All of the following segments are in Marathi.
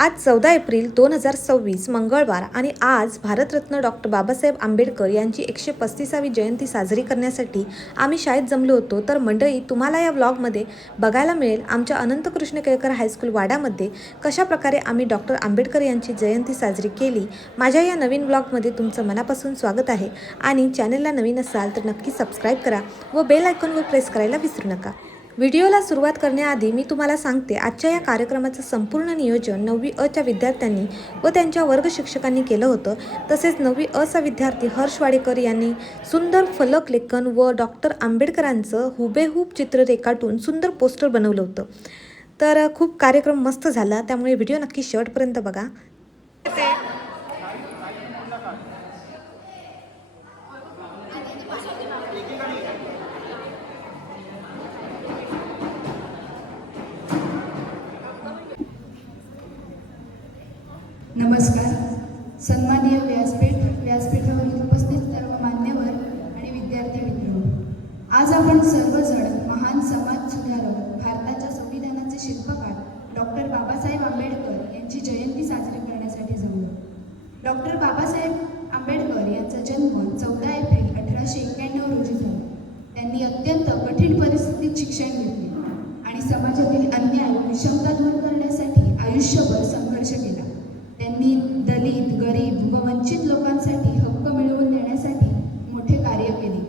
आज 14 एप्रिल 2026 मंगळवार आणि आज भारतरत्न डॉक्टर बाबासाहेब आंबेडकर यांची 135वी जयंती साजरी करण्यासाठी आम्ही शाळेत जमलो होतो. तर मंडळी, तुम्हाला या व्लॉगमध्ये बघायला मिळेल आमच्या अनंत कृष्ण केळकर हायस्कूल वाड्यामध्ये कशाप्रकारे आम्ही डॉक्टर आंबेडकर यांची जयंती साजरी केली. माझ्या या नवीन व्लॉगमध्ये तुमचं मनापासून स्वागत आहे आणि चॅनलला नवीन असाल तर नक्की सबस्क्राईब करा व बेल आयकॉनवर प्रेस करायला विसरू नका. व्हिडिओला सुरुवात करण्याआधी मी तुम्हाला सांगते, आजच्या या कार्यक्रमाचं संपूर्ण नियोजन 9वी अ च्या विद्यार्थ्यांनी व त्यांच्या वर्ग शिक्षकांनी केलं होतं. तसेच 9वी अ चा विद्यार्थी हर्ष वाडेकर यांनी सुंदर फलक लेखन व डॉक्टर आंबेडकरांचं हुबेहूब चित्र रेखाटून सुंदर पोस्टर बनवलं होतं. तर खूप कार्यक्रम मस्त झाला, त्यामुळे व्हिडिओ नक्की शेवटपर्यंत बघा. नमस्कार. सन्माननीय व्यासपीठावर उपस्थित सर्व मान्यवर आणि विद्यार्थी मित्र, आज आपण सर्वजण महान समाज सुधारक, भारताच्या संविधानाचे शिल्पकार डॉक्टर बाबासाहेब आंबेडकर यांची जयंती साजरी करण्यासाठी जमलो. डॉक्टर बाबासाहेब आंबेडकर यांचा जन्म 14 एप्रिल 1891 रोजी झाला. त्यांनी अत्यंत कठीण परिस्थितीत शिक्षण घेतले आणि समाजातील अन्याय विषमता दूर करण्यासाठी आयुष्यभर संघर्ष केला. त्यांनी दलित, गरीब व वंचित लोकांसाठी हक्क मिळवून देण्यासाठी मोठे कार्य केले.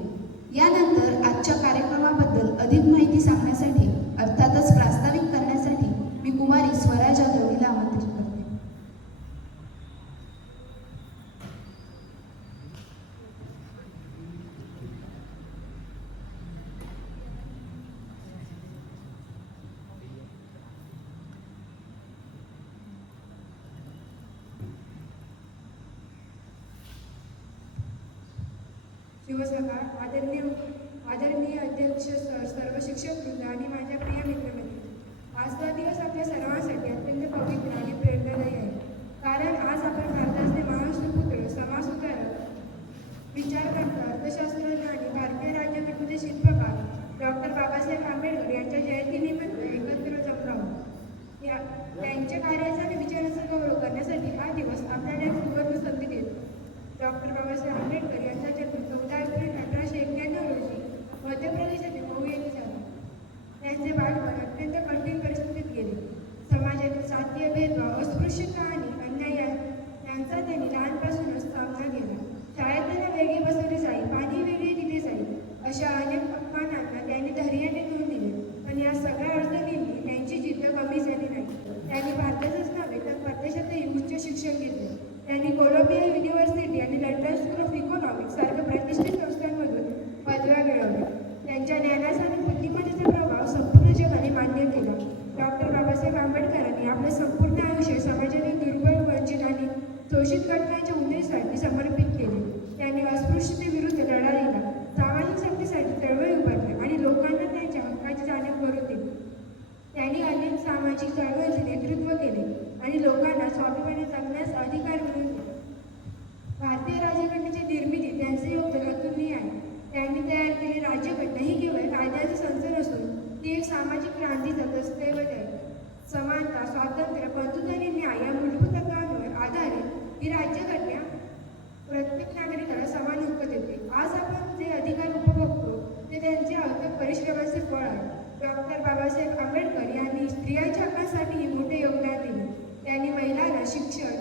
यानंतर आजच्या कार्यक्रमाबद्दल अधिक माहिती सांगण्यासाठी, अर्थातच प्रास्ताविक करण्यासाठी मी कुमारी स्वरा जाधव हिला आमंत्रित करते. शिवसभा, आदरणीय अध्यक्ष सर, सर्व शिक्षकवृंद आणि माझ्या प्रिय मित्रमैत्रिणी, आजचा दिवस आपल्या सर्वांसाठी अत्यंत पवित्र आणि प्रेरणादायी आहे. कारण आज आपण भारताचे महान सुपुत्र, समाजसुधारक, विचारकर्ता, अर्थशास्त्रज्ञ आणि भारतीय राज्यघटनेचे शिल्पकार डॉक्टर बाबासाहेब आंबेडकर यांच्या जयंतीनिमित्त एकत्र जमलो आहोत. त्यांच्या कार्याचा आणि विचारांचा गौरव करण्यासाठी हा दिवस आपल्याला एक सुवर्ण संधी देतो. डॉक्टर बाबासाहेब आंबेडकर यांचा जन्म 14 एप्रिल 1891 रोजी मध्य प्रदेशातील मऊ येथे झाला. त्यांचे बालपण अत्यंत कठीण परिस्थितीत गेले. समाजातील जातीय भेदभाव, अस्पृश्यता आणि अन्याय यांचा त्यांनी लहानपासूनच सामना केला. शाळेत त्यांना वेगळी बसवली जाईल, पाणी वेगळी दिली जाईल, अशा अनेक आव्हानांना त्यांनी धैर्याने तोंड दिले. पण या सगळ्या अडचणींनी त्यांची जिद्द कमी झाली नाही. त्यांनी भारतातच नव्हे तर परदेशातही उच्च शिक्षण घेतले. त्यांनी कोलंबिया युनिव्हर्सिटी आणि लंडन स्कूल ऑफ इकॉनॉमिक्स सारख्या प्रतिष्ठित संस्थांमधून पदव्या मिळवल्या. त्यांच्या ज्ञानाचा आणि बुद्धिमत्तेचा प्रभाव संपूर्ण जगाने मान्य केला. डॉक्टर बाबासाहेब आंबेडकरांनी आपले संपूर्ण आयुष्य समाजातील दुर्बल, वंचित आणि शोषित घटकांच्या उन्नतीसाठी समर्पित केले. त्यांनी अस्पृश्यतेविरुद्ध लढा दिला, सामाजिक सक्तीसाठी चळवळी उभारली आणि लोकांना त्यांच्या हक्काची जाणीव करून दिली. त्यांनी अनेक सामाजिक चळवळींचे नेतृत्व केले आणि लोकांना स्वाभिमानी जगण्यास अधिकार मिळवून दिला. भारतीय राज्यघटनेची निर्मिती त्यांचे योगदान अतुलनीय आहे. त्यांनी तयार केलेली राज्यघटना ही केवळ कायद्याचे संच नसून ती एक सामाजिक क्रांतीचा दस्तऐवज आहे. समानता, स्वातंत्र्य, बंधुता आणि न्याय या मूलभूत तत्वांवर आधारित ही राज्यघटना प्रत्येक नागरिकाला समान हक्क देते. आज आपण जे अधिकार उपभोगतो ते त्यांचे अथक परिश्रमाचे फळ आहे. डॉक्टर बाबासाहेब आंबेडकर यांनी स्त्रियांच्या हक्कांसाठीही मोठे योगदान दिले. त्यांनी महिलांना शिक्षण,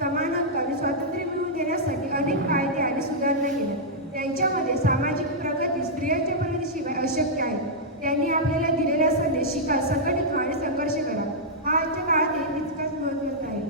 समान हक्क आणि स्वातंत्र्य मिळवून देण्यासाठी अनेक कायदे आणि सुधारणा केल्या. त्यांच्यामध्ये सामाजिक प्रगती स्त्रियांच्या प्रगतीशिवाय अशक्य आहे. त्यांनी आपल्याला दिलेला संदेश शिका, संघटित व्हा आणि संघर्ष करा हा आजच्या काळातही तितकाच महत्त्वाचा आहे.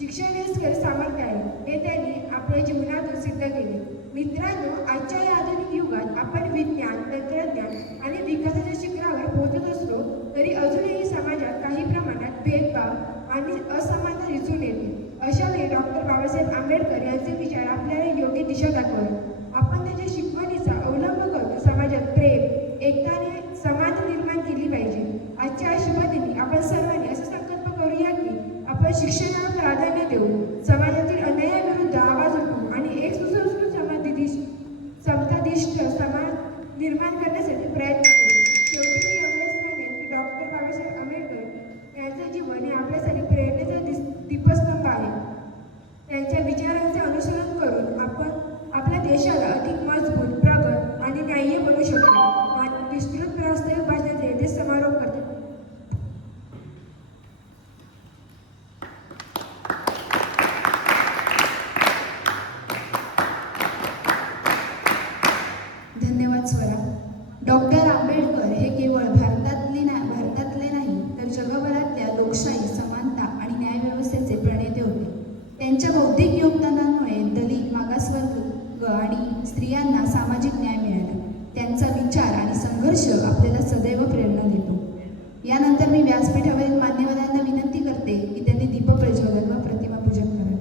शिक्षण हेच खरे सामर्थ्य आहे, हे त्यांनी आपल्या जीवनातून सिद्ध केले. मित्रांनो, आजच्या या आधुनिक युगात आपण विज्ञान, तंत्रज्ञान आणि विकासाच्या शिखरावर पोहोचत असलो तरी अजूनही समाजात काही प्रमाणात भेदभाव आणि असमानता दिसून येते. अशा वेळी डॉक्टर बाबासाहेब आंबेडकर यांचे विचार आपल्याला योग्य दिशा दाखवतात. आपण त्याच्या शिकवणीचा अवलंब करून समाजात प्रेम, एकता आणि समानता निर्माण केली पाहिजे. आजच्या शुभदिनी आपण सर्वांनी असा संकल्प करूया की आपण शिक्षणाला प्राधान्य देऊ, समाजातील अन्यायाविरुद्ध आवाज उठवू आणि एक सुसंस्कृत समतानिष्ठ समाज निर्माण करण्यासाठी प्रयत्न करू. शेवटी मी एवढेच म्हणेन की डॉक्टर बाबासाहेब आंबेडकर यांचे जीवन हे आपल्यासाठी प्रेरणेचं दिसतं. आणि स्त्रियांना सामाजिक न्याय मिळाला. त्यांचा विचार आणि संघर्ष आपल्याला सदैव प्रेरणा देतो. यानंतर मी व्यासपीठावरील मान्यवरांना विनंती करते की त्यांनी दीपप्रज्वलन व प्रतिमापूजन करावे.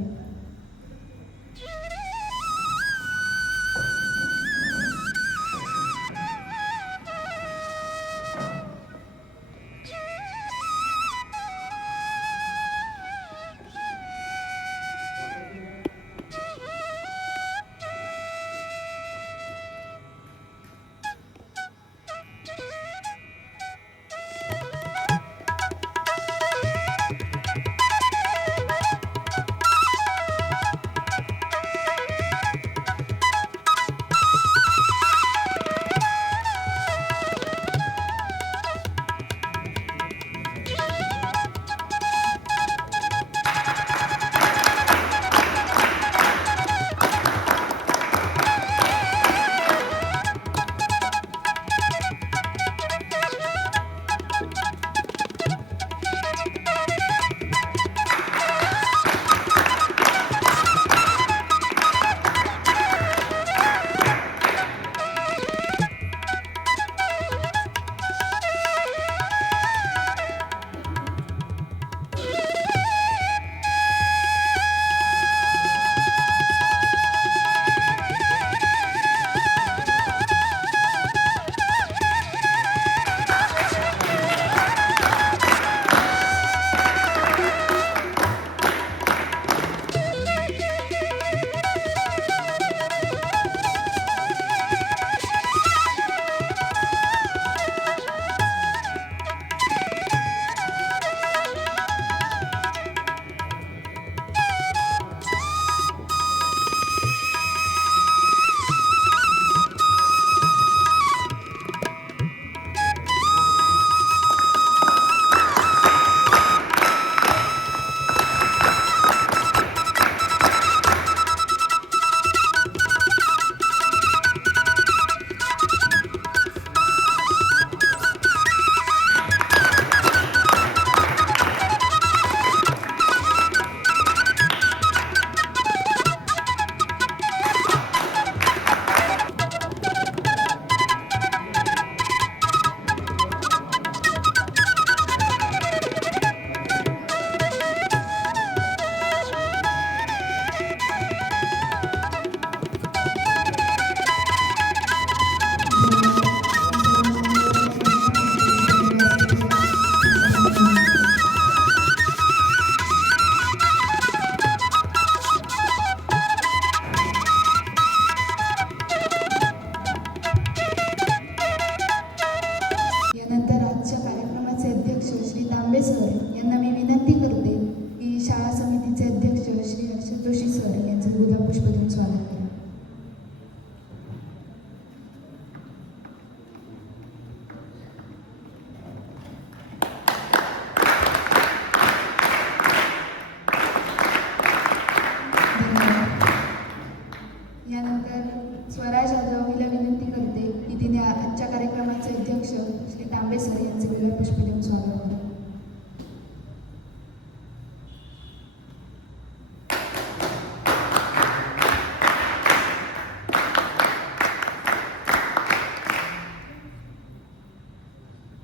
यानंतर आजच्या कार्यक्रमाचे अध्यक्ष श्री तांबे सर यांना मी विनंती करते की शाळा समितीचे अध्यक्ष श्री हर्षद जोशी सर यांचं गुलाबपुष्प देऊन स्वागत करा. यानंतर स्वराज जाधव हिला विनंती करते की तिने आजच्या कार्यक्रमाचे अध्यक्ष श्री तांबे सर यांचे गुलाबपुष्प देऊन स्वागत करा.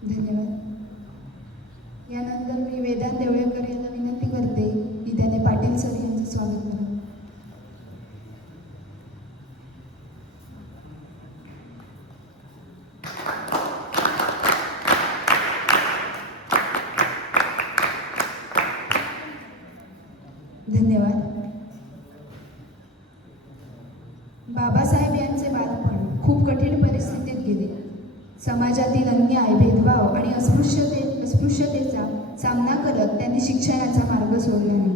धन्यवाद. यानंतर मी वेदांत देवळेकर यांना विनंती करते की त्याने पाटील सर यांचं स्वागत करा. धन्यवाद. बाबासाहेब यांचे बालपण खूप कठीण परिस्थितीत गेले. समाजातील अन्याय, भेदभाव आणि अस्पृश्यतेचा सामना करत त्यांनी शिक्षणाचा मार्ग सोडला नाही.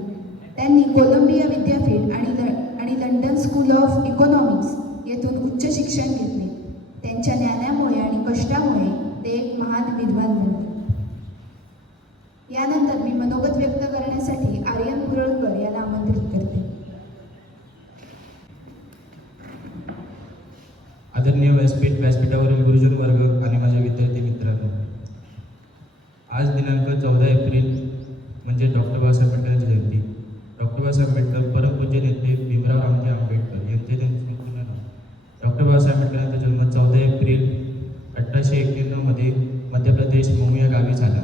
त्यांनी कोलंबिया विद्यापीठ आणि लंडन स्कूल ऑफ इकॉनॉमिक्स येथून उच्च शिक्षण घेतले. त्यांच्या ज्ञानामुळे आणि कष्टामुळे ते एक महान विद्वान बनले. यानंतर मी मनोगत व्यक्त करण्यासाठी आर्यन पुरळकर याला आमंत्रित करते. आदरणीय व्यासपीठावरील गुरुजन वर्ग आणि माझे विद्यार्थी मित्रांनो, आज दिनांक 14 एप्रिल म्हणजे डॉक्टर बाबासाहेब आंबेडकरांची जयंती. डॉक्टर बाबासाहेब आंबेडकर परमपूज्य नेते भीमराव रामजी आंबेडकर यांचे स्मृतीदिन 1891मध्ये मध्य प्रदेश मऊ या गावी झाला.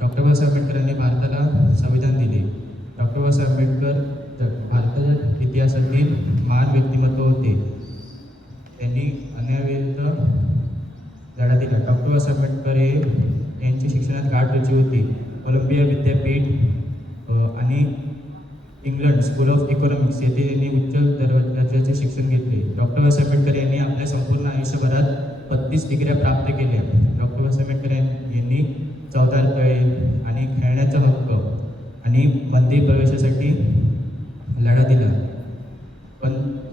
डॉक्टर बाबासाहेब आंबेडकरांनी भारताला संविधान दिले. डॉक्टर बाबासाहेब आंबेडकर भारताच्या इतिहासातील महान व्यक्तिमत्व होते. त्यांनी अन्यायाविरुद्ध लढा दिला. डॉक्टर बाबासाहेब आंबेडकर यांची शिक्षणात गाठ रची होती. कोलंबिया विद्यापीठ आणि इंग्लंड स्कूल ऑफ इकॉनॉमिक्स येथे यांनी उच्च दर्जाचे शिक्षण घेतले. डॉक्टर बाबासाहेब आंबेडकर यांनी आपल्या संपूर्ण आयुष्यभरात 32 डिग्र्या प्राप्त केल्या. डॉक्टर बाबासाहेब आंबेडकर यांनी 14 तळे आणि खेळण्याचा हक्क आणि मंदिर प्रवेशासाठी लढा दिला. पण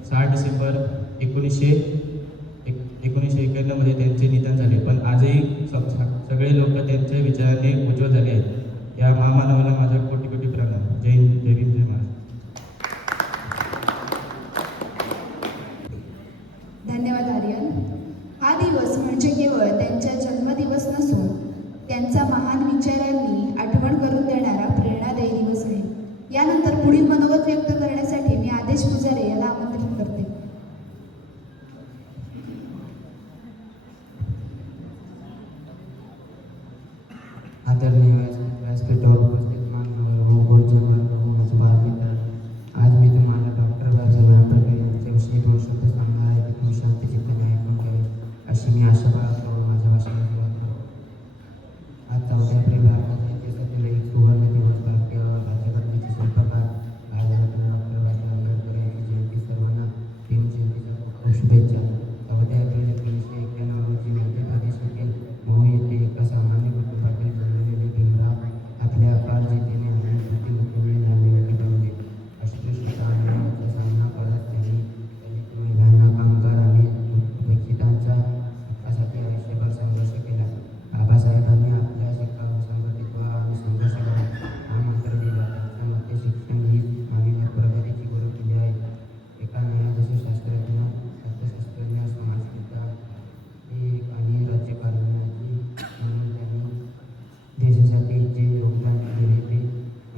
6 डिसेंबर 1991 मध्ये त्यांचे निधन झाले. पण आजही सगळे लोक त्यांच्या विचाराने उज्ज्वल झाले आहेत. या महामानवाला माझा कोटी कोटी प्रणाम. जय हिंद, जय भीम, जय महाराष्ट्र. धन्यवाद आर्यन. हा दिवस म्हणजे केवळ त्यांचा जन्मदिवस नसून त्यांचा महान विचारांनी आठवण करून देणारा प्रेरणादायी दिवस आहे. यानंतर पुढील मनोगत व्यक्त करण्यासाठी मी आदेश पुजारे याला आमंत्रित करते. आदरणीय व्यासपीठावर उपस्थित मान्यवर गुरुजन माझे बालमित्र, आज मी तुम्हाला डॉक्टर बाबासाहेब आंबेडकर यांच्याविषयी 2 शब्द सांगणार आहे. ते तुम्ही शांत चित्ताने ऐकून घ्यावे अशी मी आशा बाळगतो. माझ्या भाषणाला सुरुवात करतो. आज 14 एप्रिल भारताच्या इतिहासातील एक सुवर्ण दिवस. भारतीय राज्यघटनेचे शिल्पकार भारतरत्न डॉक्टर बाबासाहेब आंबेडकर यांची जयंती. सर्वांना भीमजयंतीच्या खूप शुभेच्छा. 14 एप्रिल 1991 रोजी मध्य प्रदेश येथील मऊ येथे एका सामान्य कुटुंबातील जन्मलेले भीमराव आपल्या अपार जिद्दीने आणि बुद्धिमत्तेने ज्ञानयोगी बनले. अस्पृश्यता अन्यायाचा सामना करत त्यांनी दलित महिलांना, कामगार आणि उपेक्षितांच्या हक्कासाठी आयुष्यभर संघर्ष केला. बाबासाहेबांनी आपल्या शिकाऊ, संघटित आणि संघर्ष करा हा मंत्र दिला. त्यांच्या मते शिक्षण हीच मानवी प्रगतीची गुरु केली आहे. एका न्यायाधीश, शास्त्रज्ञ, अर्थशास्त्रज्ञ, समाजपिता आणि राज्यकारणाची म्हणून त्यांनी देशासाठी जे योगदान दिले ते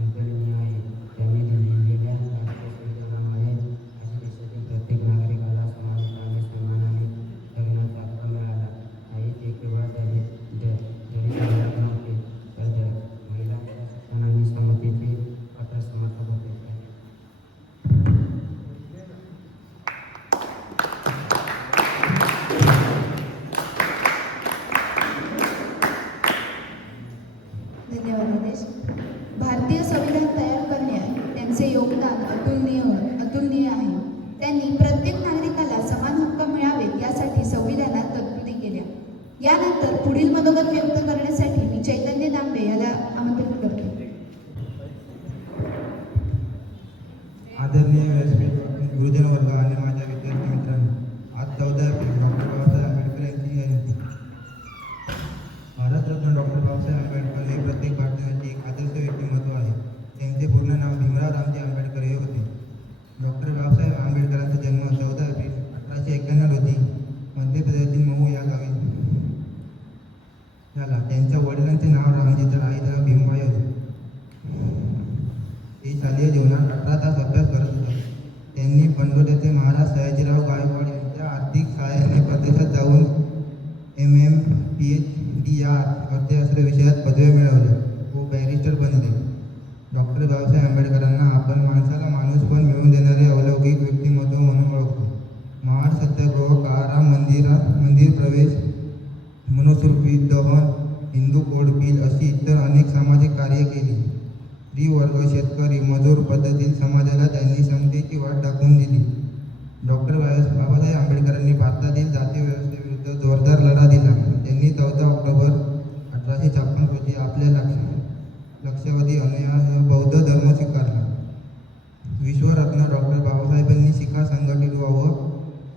अतुलनीय आहे. त्यांनी दिलेल्या भारतीय संविधानामुळे आज देशातील प्रत्येक नागरिकाला समानता आणि सन्मानाने जगण्याचा हक्क मिळाला आहे. ते केवळ जरी संविधान नव्हते तर महिलांच्या शिक्षण आणि समतेचे कट्टर समर्थक होते. धन्यवाद आदेश. भारतीय संविधान तयार करण्यात त्यांचे योगदान अतुलनीय आहे. त्यांनी प्रत्येक नागरिकाला समान हक्क मिळावेत यासाठी संविधानात तरतुदी केल्या. यानंतर पुढील मनोगत व्यक्त करण्यासाठी मी चैतन्य दांबे याला आमंत्रित करते. आदरणीय व्यासपीठ, गुरुजन वर्ग आणि माझ्या विद्यार्थी मित्रांनो, आज 14 एप्रिल डॉक्टर बाबासाहेब आंबेडकर यांची जयंती. भारतरत्न डॉक्टर बाबासाहेब आंबेडकर हे प्रत्येक भारतीयाचे एक आदर्श व्यक्तिमत्व आहे. त्यांचे पूर्ण नाव भीमराव रामजी आंबेडकर हे होते. डॉक्टर बाबासाहेब आंबेडकरांचा जन्म 14 एप्रिल 1891 रोजी मध्य प्रदेशातील मऊ या गावी झाला. त्यांच्या वडिलांचे नाव रामजी तर आईचं नाव भीमबाई होते. ते शालेय जीवनात 18 तास अभ्यास करत होते. त्यांनी बंडोद्याचे महाराज सयाजीराव गायकवाड यांच्या आर्थिक सहाय्याने परदेशात जाऊन MM, PhD या अर्थशास्त्र विषयात पदवी मिळवली व बॅरिस्टर बनले. डॉक्टर बाबासाहेब आंबेडकरांना आपण माणसाला माणूसपण मिळवून देणारे अलौकिक व्यक्तिमत्व म्हणून ओळखतो. महाड सत्याग्रह, काळाराम मंदिर प्रवेश, मनुस्मृती दहन, हिंदू कोड बिल अशी इतर अनेक सामाजिक कार्य केली. स्त्रीवर्ग, शेतकरी, मजूर पद्धतीत समाजाला त्यांनी समतेची वाट दाखवून दिली. डॉक्टर बाबासाहेब आंबेडकरांनी भारतातील जाती व्यवस्थेविरुद्ध जोरदार लढा दिला. त्यांनी 14 ऑक्टोबर 1856 रोजी आपल्या लक्षावधी अनुयायी बौद्ध धर्म स्वीकारला. विश्वरत्न डॉक्टर बाबासाहेबांनी शिका, संघटित व्हा व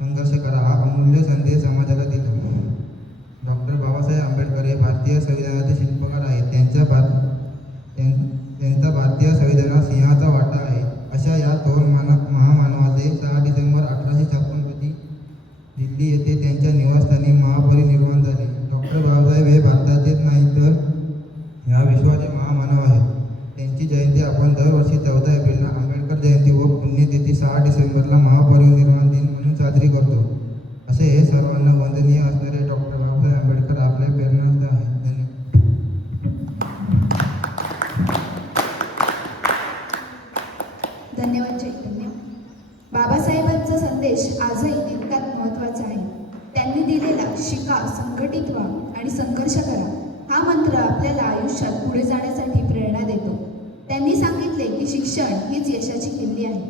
संघर्ष करा हा अमूल्य संदेश समाजाला दिला. डॉक्टर बाबासाहेब आंबेडकर हे भारतीय संविधानाचे शिल्पकार आहेत. त्यांचा भारतीय संविधानात सिंहाचा वाटा आहे. अशा या थोर महामानवाचे 6 डिसेंबर 1856 रोजी दिल्ली येथे त्यांच्या निवासस्थानी महापरिनिर्वाण झाले. डॉक्टर बाबासाहेब हे भारताचेच नाही तर या विश्वाचे महामानव आहेत. त्यांची जयंती आपण दरवर्षी 14 एप्रिलला आंबेडकर जयंती व पुण्यतिथी 6 डिसेंबरला महापरिनिर्वाण दिन म्हणून साजरी करतो. असे हे सर्वांना वंदनीय असणारे डॉक्टर बाबासाहेबांचा संदेश आजही तितकाच महत्त्वाचा आहे. त्यांनी दिलेला शिका, संघटित व्हा आणि संघर्ष करा हा मंत्र आपल्याला आयुष्यात पुढे जाण्यासाठी प्रेरणा देतो. त्यांनी सांगितले की शिक्षण हीच यशाची किल्ली आहे.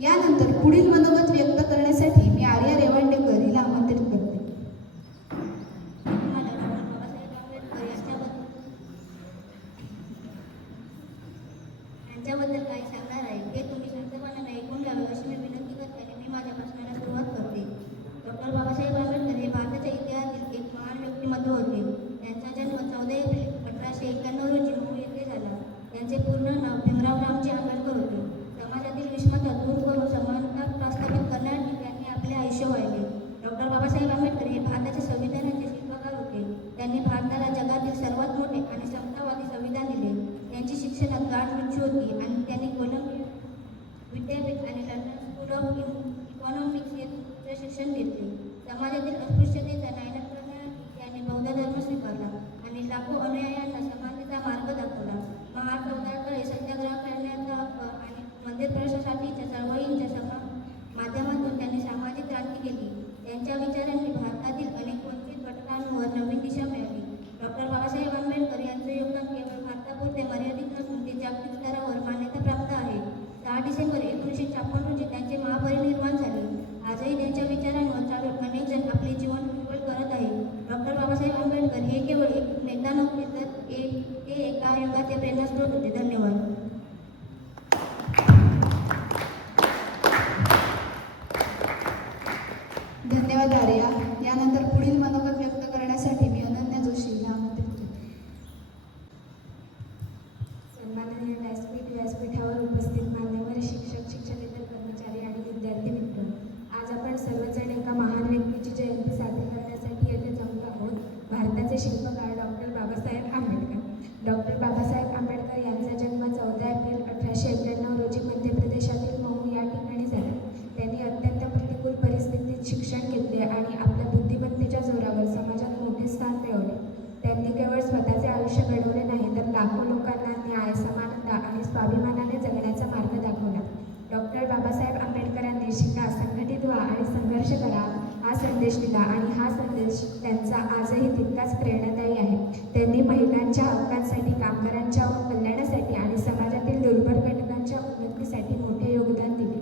यानंतर पुढील मनोगत व्यक्त करण्यासाठी मी आर्या रेवांडेकर हिला आमंत्रित करते. मला डॉक्टर बाबासाहेब आंबेडकर यांच्याबद्दल काही सांगणार आहे. ते तुम्ही शांतपणाने ऐकून घ्यावे अशी मी विनंती करते आणि मी माझ्या भाषणाला सुरुवात करते. डॉक्टर बाबासाहेब आंबेडकर हे भारताच्या इतिहासातील एक महान व्यक्तिमत्व होते. त्यांचा जन्म 14 एप्रिल 1891 रोजी मूळ येथे झाला. त्यांचे पूर्ण नाव भीमराव रामजी आंबेडकर होते. समाजातील विषमता दूर करून समानता प्रस्थापित करण्यासाठी त्यांनी आपले आयुष्य वाहिले. डॉक्टर बाबासाहेब आंबेडकर हे भारताच्या संविधानाचे शिल्पकार होते. त्यांनी भारताला जगातील सर्वात मोठे आणि समतावादी संविधान दिले. त्यांची शिक्षणात गाढ रुची होती आणि त्यांनी कोलंबिया विद्यापीठ आणि लंडन स्कूल ऑफ इकॉनॉमिक्स येथे शिक्षण घेतले. समाजातील अस्पृश्यतेचा नायनाट करण्यासाठी त्यांनी बौद्ध धर्म स्वीकारला आणि लाखो अनुयायांना समानतेचा मार्ग दाखवला. महार चौदाकडे सत्याग्रह करण्याचा हक्क आणि मंदिर प्रवेशासाठीच्या चळवळींच्या माध्यमातून त्यांनी सामाजिक क्रांती केली. त्यांच्या विचारांनी भारतातील अनेक वंचित घटकांवर नवीन दिशा मिळाली. डॉक्टर बाबासाहेब आंबेडकर यांचे योगदान केवळ भारतापुरते मर्यादित नसून ते जागतिक स्तरावर मान्यता प्राप्त आहे. 10 डिसेंबर 1956 रोजी त्यांचे महापरिनिर्वाण झाले. आजही त्यांच्या विचारांवर चालून अनेक जण आपले जीवन उज्ज्वल करत आहेत. डॉक्टर बाबासाहेब आंबेडकर हे केवळ एक नेता नव्हते तर ते एका युगाचे प्रेरणास्रोत होते. धन्यवाद. धन्यवाद आर्या. यानंतर पुढील मनोगत व्यक्त करण्यासाठी मी अनन्या जोशी हिला आमंत्रित करते. सन्माननीय व्यासपीठावर उपस्थित मान्यवर शिक्षक, शिक्षकेतर कर्मचारी आणि विद्यार्थी मित्र, आज आपण सर्वजण एका महान व्यक्तीची जयंती साजरी करण्यासाठी येथे जमलो आहोत. भारताचे शिल्पकार डॉक्टर बाबासाहेब आंबेडकर. डॉक्टर बाबासाहेब आंबेडकर यांचा जन्म 14 एप्रिल 1891 रोजी मध्य प्रदेशातील मऊ या ठिकाणी झाला. त्यांनी अत्यंत प्रतिकूल परिस्थितीत शिक्षण घेतले आणि आपल्या बुद्धिमत्तेच्या जोरावर समाजात मोठे स्थान मिळवले. त्यांनी केवळ स्वतःचे आयुष्य घडवले नाही तर लाखो लोकांना न्याय, समानता आणि स्वाभिमानाने जगण्याचा मार्ग दाखवला. डॉक्टर बाबासाहेब आंबेडकरांनी शिका, संघटित व्हा आणि संघर्ष करा हा संदेश दिला आणि हा संदेश त्यांचा आजही तितकाच प्रेरणादायी आहे. त्यांनी महिलांच्या हक्कांसाठी, कामगारांच्या कल्याणासाठी आणि समाजातील दुर्बल घटकांच्या उन्नतीसाठी मोठे योगदान दिले.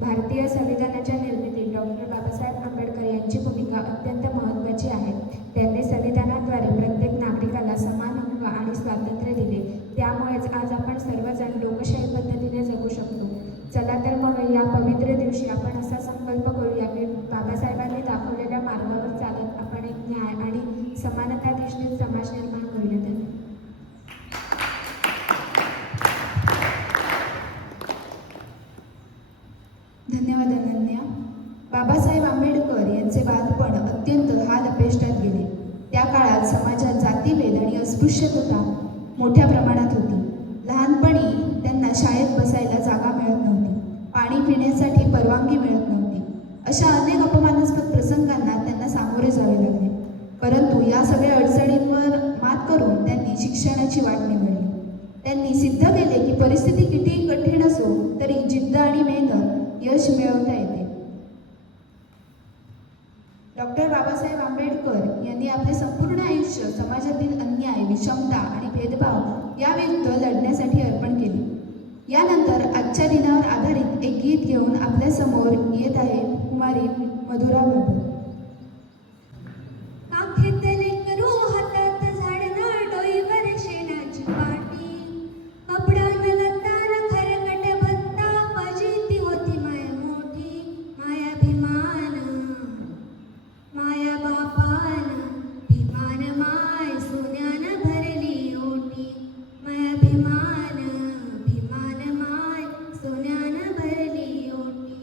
भारतीय संविधानाच्या निर्मितीत डॉक्टर बाबासाहेब आंबेडकर यांची भूमिका अत्यंत महत्त्वाची आहे. त्यांनी संविधानाद्वारे प्रत्येक नागरिकाला समान हक्क आणि स्वातंत्र्य दिले. त्यामुळेच आज आपण सर्वजण लोकशाही पद्धतीने जगू शकतो. चला तर मग या पवित्र दिवशी आपण असा संकल्प करूया की बाबासाहेबांनी दाखवलेल्या मार्गावर चालत आपण एक न्याय आणि समानताधिष्ठित समाज निर्माण करूया. धन्यवाद अनन्या. बाबासाहेब आंबेडकर यांचे बालपण अत्यंत हालअपेष्टात गेले. त्या काळात समाजात जातीभेद आणि अस्पृश्यता मोठ्या प्रमाणात होती. लहानपणी त्यांना शाळेत बसायला जागा मिळत नव्हती, पाणी पिण्यासाठी परवानगी मिळत नव्हती. अशा अनेक अपमानास्पद प्रसंगांना त्यांना सामोरे जावे लागले. परंतु या सगळ्या अडचणींवर मात करून त्यांनी शिक्षणाची वाट निवडली. त्यांनी सिद्ध केले की परिस्थिती कितीही कठीण असो तरी जिद्द आणि मेहनत यश मिळवता येते. डॉक्टर बाबासाहेब आंबेडकर यांनी आपले संपूर्ण आयुष्य समाजातील अन्याय, विषमता आणि भेदभाव याविरुद्ध लढण्यासाठी अर्पण केले. यानंतर आजच्या दिनावर आधारित एक गीत घेऊन आपल्यासमोर येत आहे कुमारी मधुरा बाबू. काखेतले करू हातात झाडणार डोईवर शेणाची पाटी, कपडान लतार खरकट भत्ता फजिती होती माया मोठी. माया भिमान माया बापान भिमान माय सोन्यान भरली ओटी. माया भिमान भिमान माय सोन्यान भरली ओटी.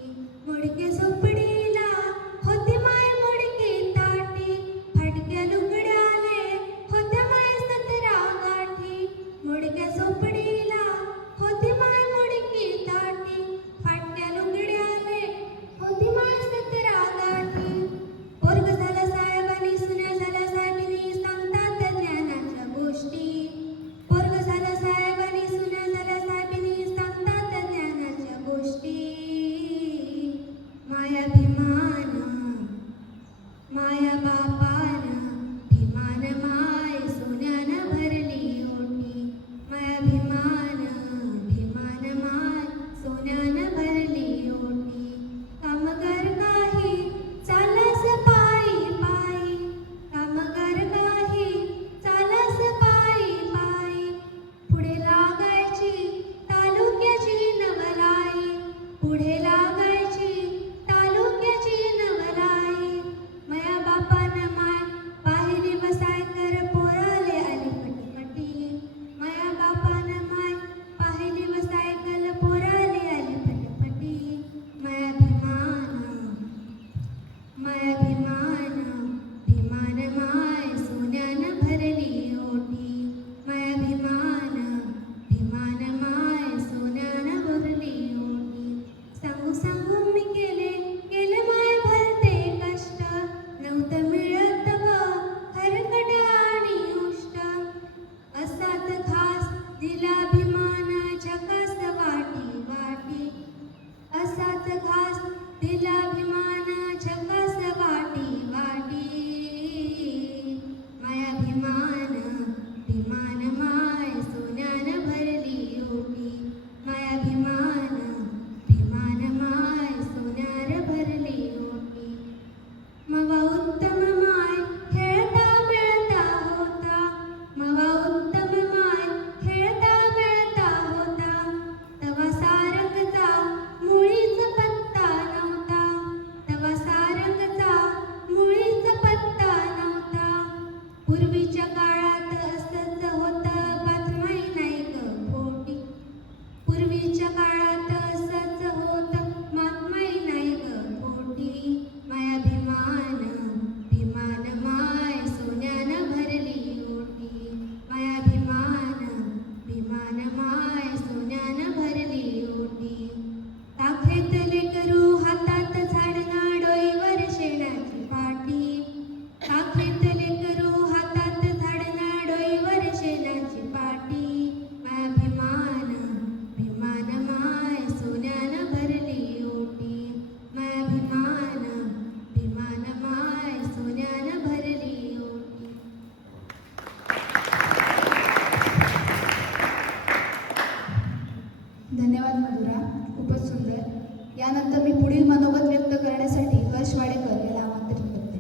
मुडके झोपडीला होती माय माया भिमान माया बापान भिमान माय सोन्यानं भरली ओटी माया भिमान माय सोन्यानं भरली ओटी कामगार काही चालस पायी पायी कामगार काही चालस पायी पायी पुढे लागायची तालुक्याची नवलाई पुढे लागायची तालुक्याची नवलाई माया बापान माय पाहिली वसायकर पोराले आली पटपटी माया बापान माय पाहिली वसायकल पोराले आली पटपटी माया भिमान माय सोन्यानं भरली ओटी माया भिमान माय सोन्यानं भरली ओटी सांगू सांगू मी केले माय भरते कष्ट नव्हतं मिळत व हरकट आणि उष्ट असाच घास दिला भिमान झकास वाटी वाटी असाच घास दिला भिमान झकास वाटी वाटी माया भिमान माय सोन्यानं भरली ओटी माया भिमान माय सोन्यानं भरली ओटी मवा उत्तम माय खेळता मिळता होता मवा उत्तम माय खेळता मिळता होता तवा सारंगचा मुळीच पत्ता नव्हता तवा सारंगचा मुळीच पत्ता नव्हता पूर्वीच्या काळात असंच होतं बातमाई नाही ग खोटी पूर्वीच्या काळात असंच होतं बातमाई नाही ग खोटी माया भिमान माय सोन्यानं भरली ओटी माया भिमान माय सोन्यानं भरली ओटी काखेतले करू हातात झाडना डोईवर शेणाची पाटी काखेतले करू हातात झाडना डोईवर शेणाची पाटी माया भिमान माय सोन्यानं भरली ओटी माया भिमान माय सोन्यानं भरली ओटी धन्यवाद मधुरा, खूपच सुंदर. यानंतर मी पुढील मनोगत व्यक्त करण्यासाठी हर्ष वाडेकर याला आमंत्रित करते.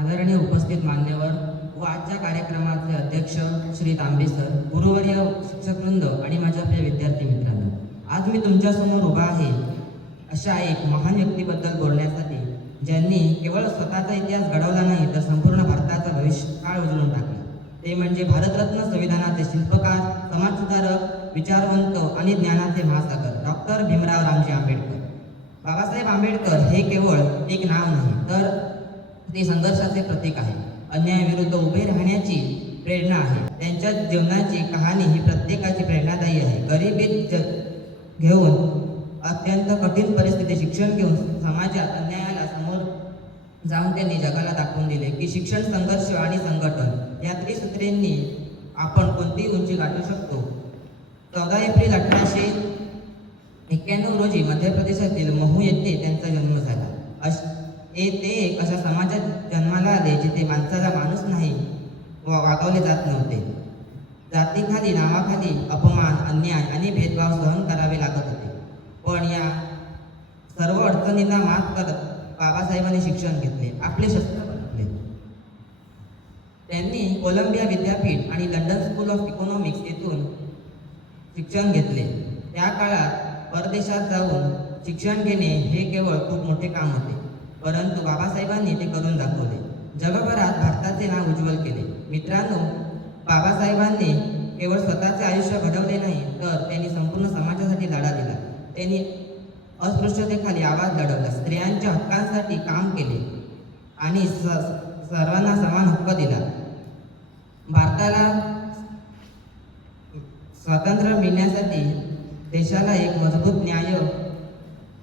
आदरणीय उपस्थित मान्यवर व आजच्या कार्यक्रमाचे अध्यक्ष श्री तांबे सर, गुरुवर्य, शिक्षकवृंद आणि माझ्या प्रिय विद्यार्थी मित्रांनो, आज मी तुमच्यासमोर उभा आहे अशा एक महान व्यक्तीबद्दल बोलण्यासाठी, ज्यांनी केवळ स्वतःचा इतिहास घडवला नाही तर संपूर्ण भारताचा भविष्यकाळ उजळून टाकला. ते म्हणजे भारतरत्न संविधानाचे शिल्पकार, समाजसुधारक, विचारवंत आणि ज्ञानाचे महासागर डॉक्टर भीमराव रामजी आंबेडकर. बाबासाहेब आंबेडकर हे केवळ एक नाव नाही तर ते संघर्षाचे प्रतीक आहे. अन्यायाविरुद्ध उभे राहण्याची प्रेरणा आहे. त्यांच्या जीवनाची कहाणी ही प्रत्येकाची प्रेरणादायी आहे. गरिबीत घेऊन अत्यंत कठीण परिस्थिती शिक्षण घेऊन समाजात अन्यायाला समोर जाऊन त्यांनी जगाला दाखवून दिले की शिक्षण, संघर्ष आणि संघटन या त्रिसूत्रींनी आपण कोणतीही उंची गाठू शकतो. 14 एप्रिल 1891 रोजी मध्य प्रदेशातील महू येथे त्यांचा जन्म झाला. ते एक अशा समाजात जन्माला आले जिथे माणसाला माणूस नाही वागवले जात नव्हते. जातीखाली, नावाखाली अपमान, अन्याय आणि भेदभाव सहन करावे लागत होते. पण या सर्व अडचणींना मात करत बाबासाहेबांनी शिक्षण घेतले, आपले शस्त्र बनवले. त्यांनी कोलंबिया विद्यापीठ आणि लंडन स्कूल ऑफ इकॉनॉमिक्स येथून शिक्षण घेतले. त्या काळात परदेशात जाऊन शिक्षण घेणे हे केवळ खूप मोठे काम होते, परंतु बाबासाहेबांनी ते करून दाखवले. जगभरात भारताचे नाव उज्ज्वल केले. मित्रांनो, बाबासाहेबांनी केवळ स्वतःचे आयुष्य घडवले नाही तर त्यांनी संपूर्ण समाजासाठी लढा दिला. त्यांनी अस्पृश्यतेखाली आवाज लढवला, स्त्रियांच्या हक्कांसाठी काम केले आणि सर्वांना समान हक्क दिला. भारताला स्वातंत्र्य मिळण्यासाठी देशाला एक मजबूत न्याय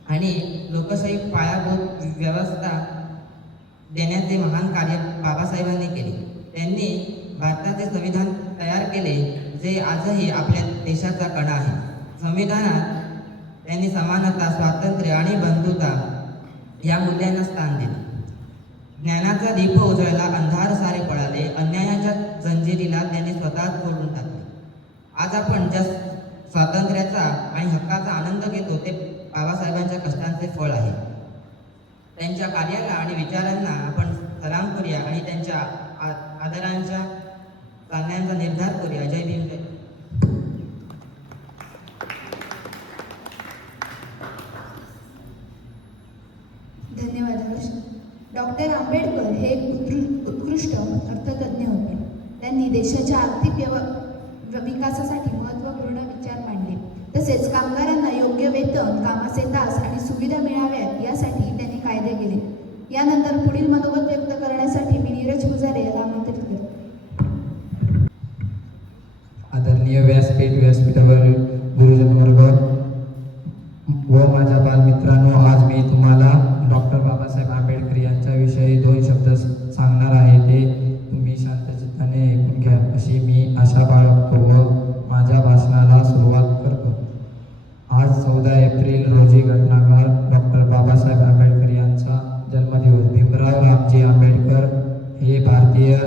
आणि लोकशाही पायाभूत व्यवस्था देण्याचे महान कार्य बाबासाहेबांनी केले. त्यांनी भारताचे संविधान तयार केले जे आजही आपल्या देशाचा कणा आहे. संविधानात त्यांनी समानता, स्वातंत्र्य आणि बंधुता या मूल्यांना स्थान दिले. ज्ञानाचा दीप उजळला, अंधार सारे पळाले, अन्यायाच्या जंजिरीला त्यांनी स्वतःच तोडून टाकले. आज आपण ज्या स्वातंत्र्याचा आणि हक्काचा आनंद घेतो ते बाबासाहेबांच्या कष्टांचे फळ आहे. त्यांच्या कार्याला आणि विचारांना आपण सलाम करूया आणि त्यांच्या आदरांच्या चालण्याचा निर्धार करूया. जय भीम, जय. धन्यवाद हर्ष. डॉक्टर आंबेडकर हे एक उत्कृष्ट अर्थतज्ञ होते. त्यांनी देशाच्या आर्थिक विकासासाठी महत्त्वपूर्ण विचार मांडले. तसेच कामगारांना योग्य वेतन, कामाचे तास आणि सुविधा मिळाव्यात यासाठी त्यांनी कायदे केले. यानंतर पुढील मनोगत व्यक्त करण्यासाठी मी नीरज पुजारे याला आमंत्रित करते. आदरणीय व्यासपीठावरील गुरुजन वर्ग व माझ्या बालमित्रांनो, आज मी तुम्हाला डॉक्टर बाबासाहेब आंबेडकर यांच्याविषयी 2 शब्द सांगणार आहे. ते तुम्ही शांतचित्ताने ऐकून घ्या अशी मी आशा बाळगतो व माझ्या भाषणाला सुरुवात करतो. आज 14 एप्रिल रोजी घटनाकार डॉक्टर बाबासाहेब आंबेडकर यांचा जन्मदिवस. भीमराव रामजी आंबेडकर हे भारतीय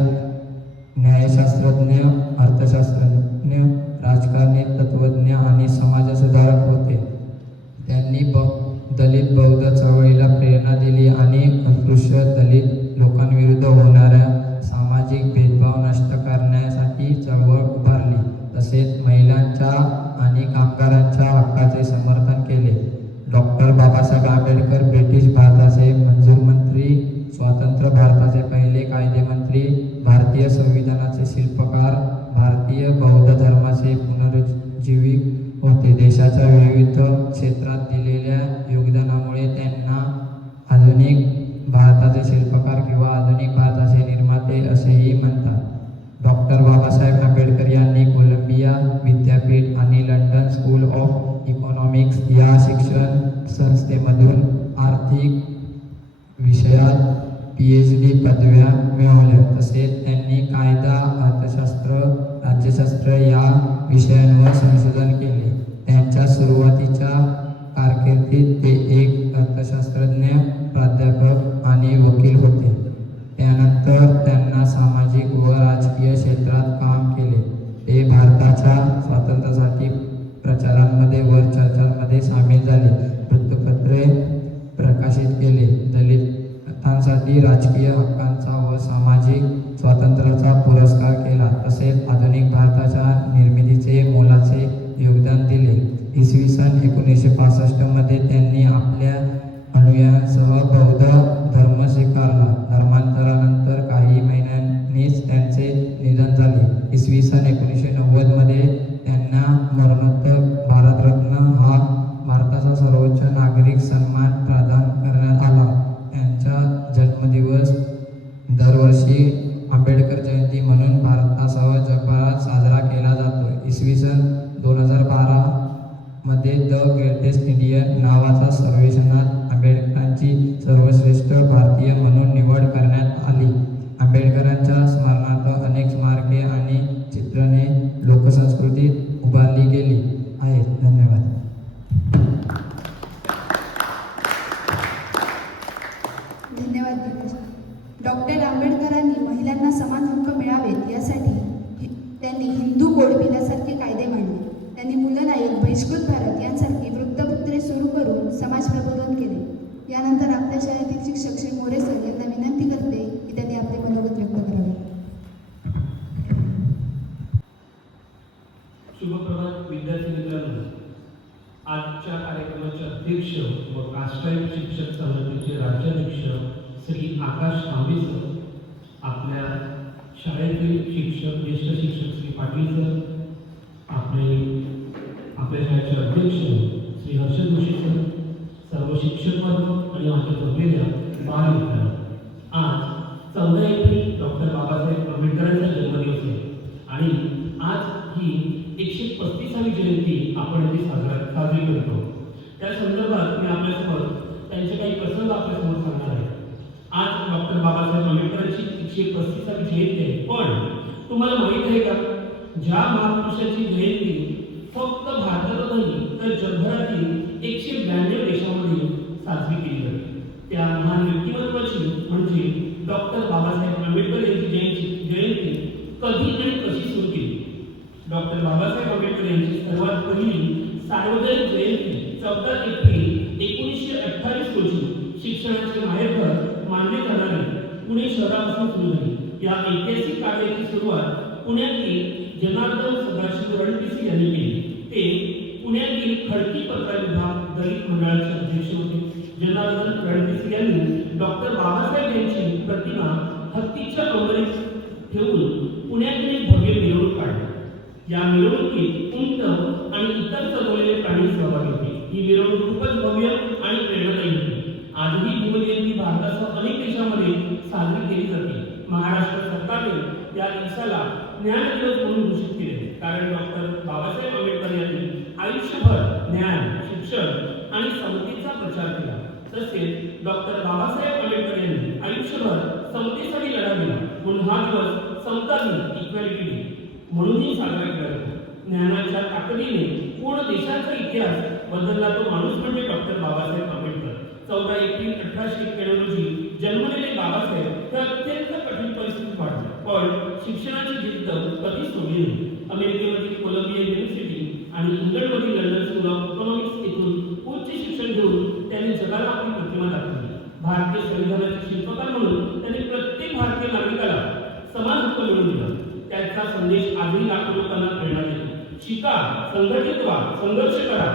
न्यायशास्त्रज्ञ, अर्थशास्त्रज्ञ, राजकारणी, तत्त्वज्ञ आणि समाजसुधारक होते. त्यांनी दलित बौद्ध चळवळीला प्रेरणा दिली आणि अस्पृश्य दलित लोकांविरुद्ध होणाऱ्या सामाजिक भेदभाव नष्ट करण्यासाठी चळवळ उभारली. तसेच महिलांच्या आणि कामगारांच्या हक्काचे समर्थन केले. डॉक्टर बाबासाहेब आंबेडकर ब्रिटिश भारताचे मंजूर मंत्री, स्वतंत्र भारताचे पहिले कायदेमंत्री, भारतीय संविधानाचे शिल्पकार, भारतीय बौद्ध धर्माचे पुनरुज्जीविक होते. देशाच्या विविध क्षेत्रात दिलेल्या योगदानामुळे त्यांना आधुनिक भारताचे शिल्पकार किंवा आधुनिक भारताचे निर्माते असेही म्हणतात. डॉक्टर बाबासाहेब आंबेडकर यांनी कोलंबिया विद्यापीठ आणि लंडन स्कूल ऑफ इकॉनॉमिक्स या शिक्षण संस्थेमधून आर्थिक विषयात PhD पदव्या मिळवल्या. तसेच त्यांनी कायदा, अर्थशास्त्र, राज्यशास्त्र या विषयांवर संशोधन केले. त्यांच्या सुरुवातीच्या कारकिर्दीत ते एक अर्थशास्त्रज्ञ, प्राध्यापक आणि वकील होते. त्यानंतर त्यांना सामाजिक व राजकीय क्षेत्रात काम केले. ते भारताच्या स्वातंत्र्यासाठी प्रचारांमध्ये व चर्चांमध्ये सामील झाले. वृत्तपत्रे प्रकाशित केले. दलितांसाठी राजकीय हक्कांचा व सामाजिक स्वातंत्र्याचा पुरस्कार केला. तसेच आधुनिक भारताच्या निर्मितीचे मोलाचे योगदान दिले. इसवी सन 1965 मध्ये त्यांनी आपल्या अनुयायांसह बौद्ध धर्म स्वीकारला. धर्मांतरानंतर काही महिन्यांनीच त्यांचे निधन झाले. इसवी सन 1990 मध्ये त्यांना मरणोत्तर भारतरत्न हा भारताचा सर्वोच्च नागरिक सन्मान प्रदान करण्यात आला. त्यांचा जन्मदिवस दरवर्षी आंबेडकर जयंती म्हणून भारतासह जगभरात साजरा केला जातो. इसवी सन 2012 मध्ये द ग्रेटेस्ट इंडियन नावाचा सर्वेक्षणात आंबेडकरांची सर्वश्रेष्ठ भारतीय म्हणून निवड करण्यात आली. आंबेडकरांच्या स्मरणार्थ अनेक स्मारके आणि चित्रणे लोकसंस्कृतीत उभारली गेली आहेत. धन्यवाद. धन्यवाद नीरज. डॉक्टर आंबेडकरांनी महिलांना समान हक्क मिळावेत यासाठी त्यांनी हिंदू कोड बिलासारखे कायदे मांडले. त्यांनी मुलनायक, बहिष्कृत भारत यांसारखी वृत्तपत्रे सुरू करून समाज प्रबोधन केले. यानंतर आपल्या शाळेतील शिक्षक श्री मोरे सर यांना विनंती करते की त्यांनी आपले मनोगत व्यक्त करावे. शुभप्रभात विद्यार्थी मित्रांनो. आजच्या कार्यक्रमाचे अध्यक्ष व राष्ट्रीय शिक्षक संघटनेचे राज्याध्यक्ष श्री आकाश तांबे सर, आपल्या शाळेतील शिक्षक, ज्येष्ठ शिक्षक श्री पाटील सर, आपल्या शाळेचे अध्यक्ष श्री हर्षद जोशी सर, सर्व शिक्षक वर्ग आणि आमच्या जमलेल्या बालमित्रांनो, आज 14 एप्रिल डॉक्टर बाबासाहेब आंबेडकरांचा जन्मदिवस आहे आणि आज ही 135वी जयंती आपण इथे साजरी करतो. त्या संदर्भात मी आपल्यासमोर त्यांचे काही प्रसंग आपल्यासमोर सांगणार आहे. आज डॉक्टर बाबासाहेब आंबेडकरांची 135वी जयंती आहे. पण तुम्हाला माहीत आहे का, ज्या महापुरुषाची जयंती फक्त भारतात नाही तर जगभरातील 192 देशांमध्ये साजरी केली जाते. त्या महान व्यक्तिमत्वाची म्हणजे डॉक्टर बाबासाहेब आंबेडकर यांची जयंती कधी आणि कशी सुरू केली. डॉक्टर बाबासाहेब आंबेडकर यांची सर्वात पहिली सार्वजनिक जयंती 14 एप्रिल 1928 रोजी शिक्षणाचे माहेरघर मानले जाणारे पुणे शहरापासून सुरू झाली. या ऐतिहासिक कार्याची सुरुवात पुण्यातील जनार्दन सदाशिव रणपिसे यांनी केली. ते पुण्यातील खडकी पत्रा विभाग दलित मंडळाचे अध्यक्ष होते. जनार्दन रणपिसे यांनी डॉक्टर बाबासाहेब यांची प्रतिमा हत्तीच्या अंगणीत ठेवून पुण्यातील एक भव्य मिरवणूक काढली. या मिरवणुकीत उंट आणि इतर सजवलेले प्राणी सहभागी होते. ही मिरवणूक खूपच भव्य आणि प्रेरणादायी होती. आजही भीमजयंती भारतासह अनेक देशांमध्ये साजरी केली जाते. महाराष्ट्र सरकारने या दिवसाला ज्ञान दिवस म्हणून घोषित केले, कारण डॉक्टर बाबासाहेब आंबेडकर यांनी आयुष्यभर ज्ञान, शिक्षण आणि समतेचा प्रचार केला. तसेच डॉक्टर बाबासाहेब आंबेडकर यांनी आयुष्यभर समतेसाठी लढा दिला, म्हणून हा दिवस समता दिन, इक्वॅलिटी डे म्हणूनही साजरा केला जातो. ज्ञानाच्या ताकदीने पूर्ण देशाचा इतिहास बदलला तो माणूस म्हणजे डॉक्टर बाबासाहेब आंबेडकर. 14 एप्रिल 1891 रोजी जन्मलेले बाबासाहेब हे अत्यंत कठीण परिस्थितीत वाढले, पण शिक्षणाची जिद्द कधी सोडली नाही. अमेरिकेमधील कोलंबिया युनिव्हर्सिटी आणि इंग्लंडमधील लंडन स्कूल ऑफ इकॉनॉमिक्स येथून उच्च शिक्षण घेऊन त्यांनी जगाला आपली प्रतिमा दाखवली. भारतीय संविधानाचे शिल्पकार म्हणून त्यांनी प्रत्येक भारतीय नागरिकाला समान हक्क मिळवून दिला. त्याचा संदेश आजही लाखो लोकांना प्रेरणा देतो. शिका, संघटित व्हा, संघर्ष करा,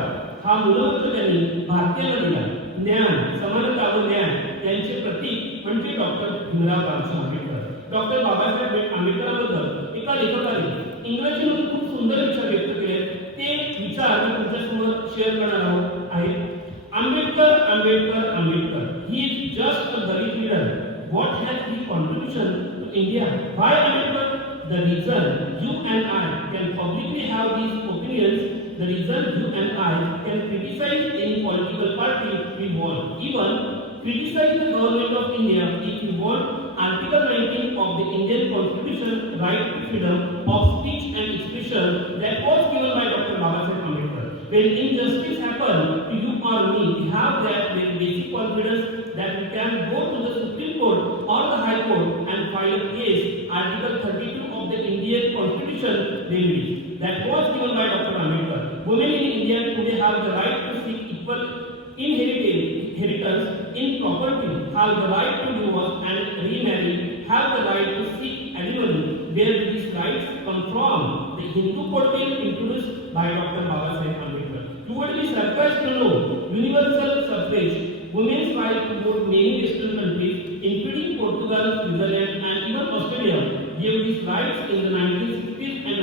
हा मूलमंत्र त्यांनी भारतीयांना दिला. ज्ञान, समानता व न्याय यांचे प्रतीक म्हणजे डॉक्टर भीमराव रामजी आंबेडकर. डॉक्टर बाबासाहेब आंबेडकरांबद्दल एका लेखकाने इंग्रजीमध्ये खूप सुंदर विचार व्यक्त केले. ते विचार मी तुमच्यासमोर शेअर करणार आहोत आहे. Ambedkar, Ambedkar, Ambedkar. He is just a Dalit leader. What has he contribution to India? Why Ambedkar? The reason you and I can publicly have these opinions, the reason you and I can criticize any political party we want, even criticize the government of India if we want Article 19 of the Indian Constitution, right to freedom of speech and expression that was given by Dr. Babasaheb Ambedkar. When injustice happens to you or me, we have that very basic confidence that we can go to the Supreme Court or the High Court and file a case. Article 32 of the Indian Constitution remedies that was given by Dr. Ambedkar. Women in India today have the right to seek equal inheritance in property, have the right to divorce and remarry, have the right to seek alimony. Where do these rights come from? The Hindu Code bill introduced by Dr. Babasaheb Ambedkar. You would be surprised to know universal suffrage, women's right to vote. Many Western countries, including Portugal, Switzerland, and even Australia, gave these rights in the 1960s and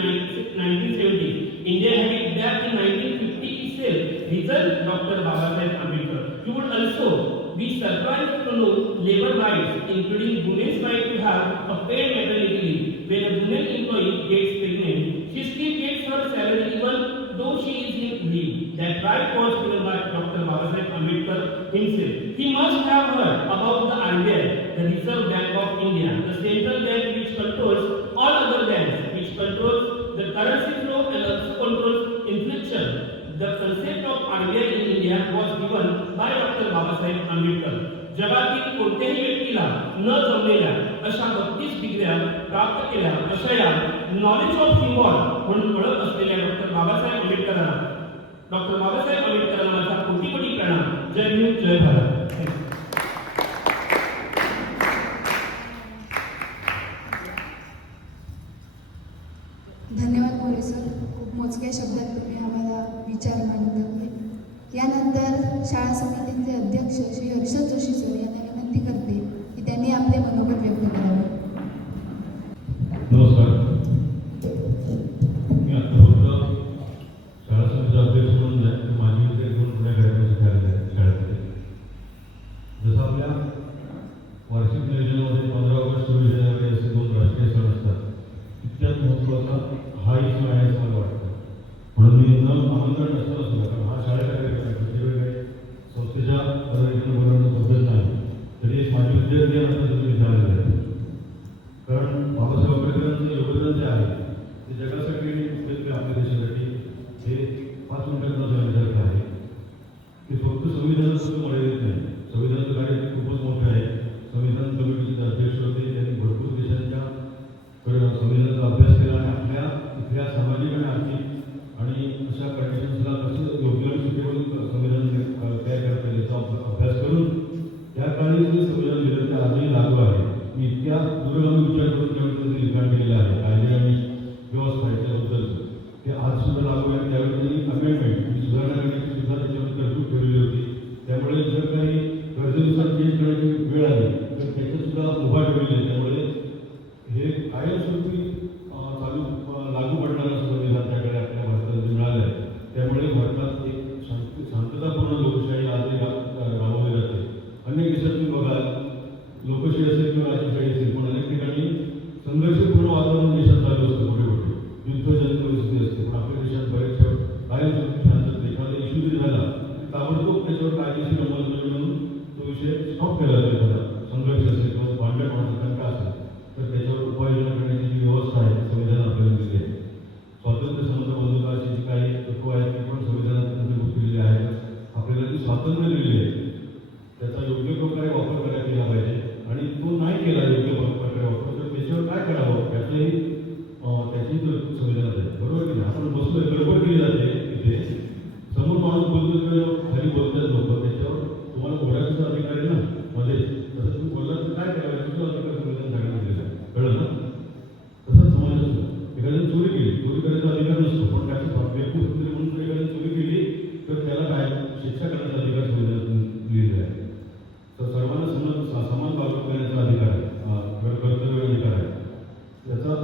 1970s. India had it back in 1950 itself. Reason Dr. Babasaheb Ambedkar. You would also be surprised to know labor rights, including women's right to have a paid maternity leave. When a woman employee gets pregnant, she still gets her salary even though she is in leave. That right was given by Dr. Babasaheb Ambedkar himself. He must have heard about the RBI, the Reserve Bank of India, the central bank which controls all other banks, which controls the currency flow and also controls inflation. The concept of RBI in India was given by Dr. Babasaheb Ambedkar. जगातील कोणत्याही व्यक्तीला न जमलेल्या अशा 32 डिग्र्या प्राप्त केल्या अशा या नॉलेज ऑफ सिम्बॉल म्हणून ओळख असलेल्या डॉक्टर बाबासाहेब आंबेडकरांना माझा कोटी कोटी प्रणाम. जय भीम, जय भारत. धन्यवाद मोरे सर. खूप मोजक्या शब्दात तुम्ही आम्हाला विचार मांडून टाकले. यानंतर शाळा समितीचे अध्यक्ष श्री हर्षद जोशी सर यांना विनंती करते की त्यांनी आपले मनोगत व्यक्त करावे. नमस्कार. मी आता फक्त शाळा समितीचा अध्यक्ष म्हणून माझी विद्यार्थी म्हणून पुण्या शाळेमध्ये जसं आपल्या वार्षिक नियोजनामध्ये 15 ऑगस्ट 26 जानेवारी असे 2 राष्ट्रीय सण असतात, तितक्यात महत्त्वाचा हाही सण आहे असं मला वाटतं. म्हणून मी आमंत्रण नसताना सुद्धा, कारण हा शाळेचा कार्यक्रम आहे, वेगवेगळे संस्थेच्या पदाधिकारी बोलवण्याची पद्धत नाही, तरी एक माझी विद्यार्थी यांना तुम्ही विचारले जाते. कारण बाबासाहेब आंबेडकरांचं योगदान जे आहे ते जगासाठी आणि आपल्या देशासाठी हे 5 मिनिटांचा विचार आहे. काळी जे संविधान दिलं ते आजही लागू आहे. मी इतक्या दूरगामी विचार करून त्यावेळी त्यांनी लिखाण केलेलं आहे कायदे आणि व्यवस्था याच्याबद्दलचं ते आज सुद्धा लागू आहे. त्यावेळी त्यांनी अमेंडमेंट आणि सुधारणा करण्याची सुद्धा त्याच्यावर तरतूद ठेवलेली होती. त्यामुळे जर काही गरजेनुसार चेंज करण्याची वेळ आली तर त्याच्यात सुद्धा मुभा ठेवलेली आहे. त्यामुळे हे कायमस्वरूपी लागू पडणारं संविधान त्याकडे आपल्या भारतात मिळालं आहे. त्यामुळे भारतात एक शांततापूर्ण लोकशाही आजही राबवली जाते. अनेक देशात तुम्ही बघाल लोकशाही असेल किंवा राजशाही असेल पण अनेक ठिकाणी संघर्षपूर्ण वातावरण देशात चालू असतं. मोठे मोठे युद्धजन्य परिस्थिती असते. पण आपल्या देशात बऱ्याचशा कायमस्वरूपी शांतता एखादा इश्यू जरी झाला ताबडतोब त्याच्यावर कायदेशीर अंमलबजावणी म्हणून तो विषय स्टॉप केला जातो. एखादा संघर्ष असेल किंवा भांडण होण्याचा शंका असेल तर त्याच्यावर उपाययोजना करण्याची जी व्यवस्था आहे संविधान आपल्याला दिली आहे. स्वातंत्र्य समता बंधुता अशी जी काही तत्व आहेत ती पण संविधानात अंतर्भूत केलेली आहेत. आपल्याला जी स्वातंत्र्य दिलेली आहे त्याचा योग्य प्रकारे वापर करण्यात केला पाहिजे आणि तो नाही केला योग्य प्रकारे वापर तर त्याच्यावर काय करावं त्याची संविधानात आहे. बरोबर की नाही? आपण बसलोय गडबड केली जाते तिथे समोर माणूस बोलतो किंवा खाली बोलतात लोक त्याच्यावर तुम्हाला बोलायचा अधिकार आहे ना मध्ये तसं तुम्ही बोलला तर काय करावं तुझा अधिकार संविधान सांगण्यात दिलेला आहे. कळलं ना? तसंच समाज असतो. एखाद्याने चोरी केली चोरी करायचा अधिकार नसतो पण त्याची व्यक्ती म्हणून एखाद्याने चोरी केली तर त्याला काय शिक्षा करण्याचा अधिकार संविधानात दिलेला आहे. तर सर्वांना समान वागणूक देण्याचा अधिकार आहे कर्तव्य अधिकार आहे. त्याचा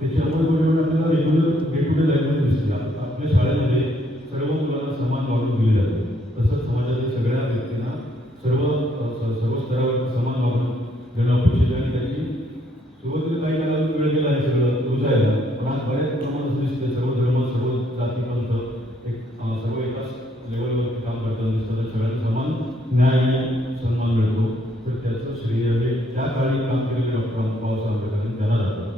त्याची अंमलबजावणी आपल्याला रेग्युलर डे टू डे लाईफमध्ये दिसते. आपल्या शाळेमध्ये सर्व मुलांना समान वागणूक दिली जाते. तसंच समाजातील सगळ्या व्यक्तींना सर्व स्तरावर समान वागणूक देणं अपेक्षित आहे आणि त्याची सुरुवातीला काही काळात वेळ गेला आहे सगळं रुजायला पण आज बऱ्याच प्रमाणात दिसते. सर्व धर्म सर्व जाती पंथ सर्व एकाच लेवलवरती काम करताना दिसतात. सगळ्यांना समान न्याय आणि सन्मान मिळतो तर त्याचं श्रेय हे त्या काळी काम केलेले डॉक्टर बाबासाहेब आंबेडकरांनी त्यांना जातं.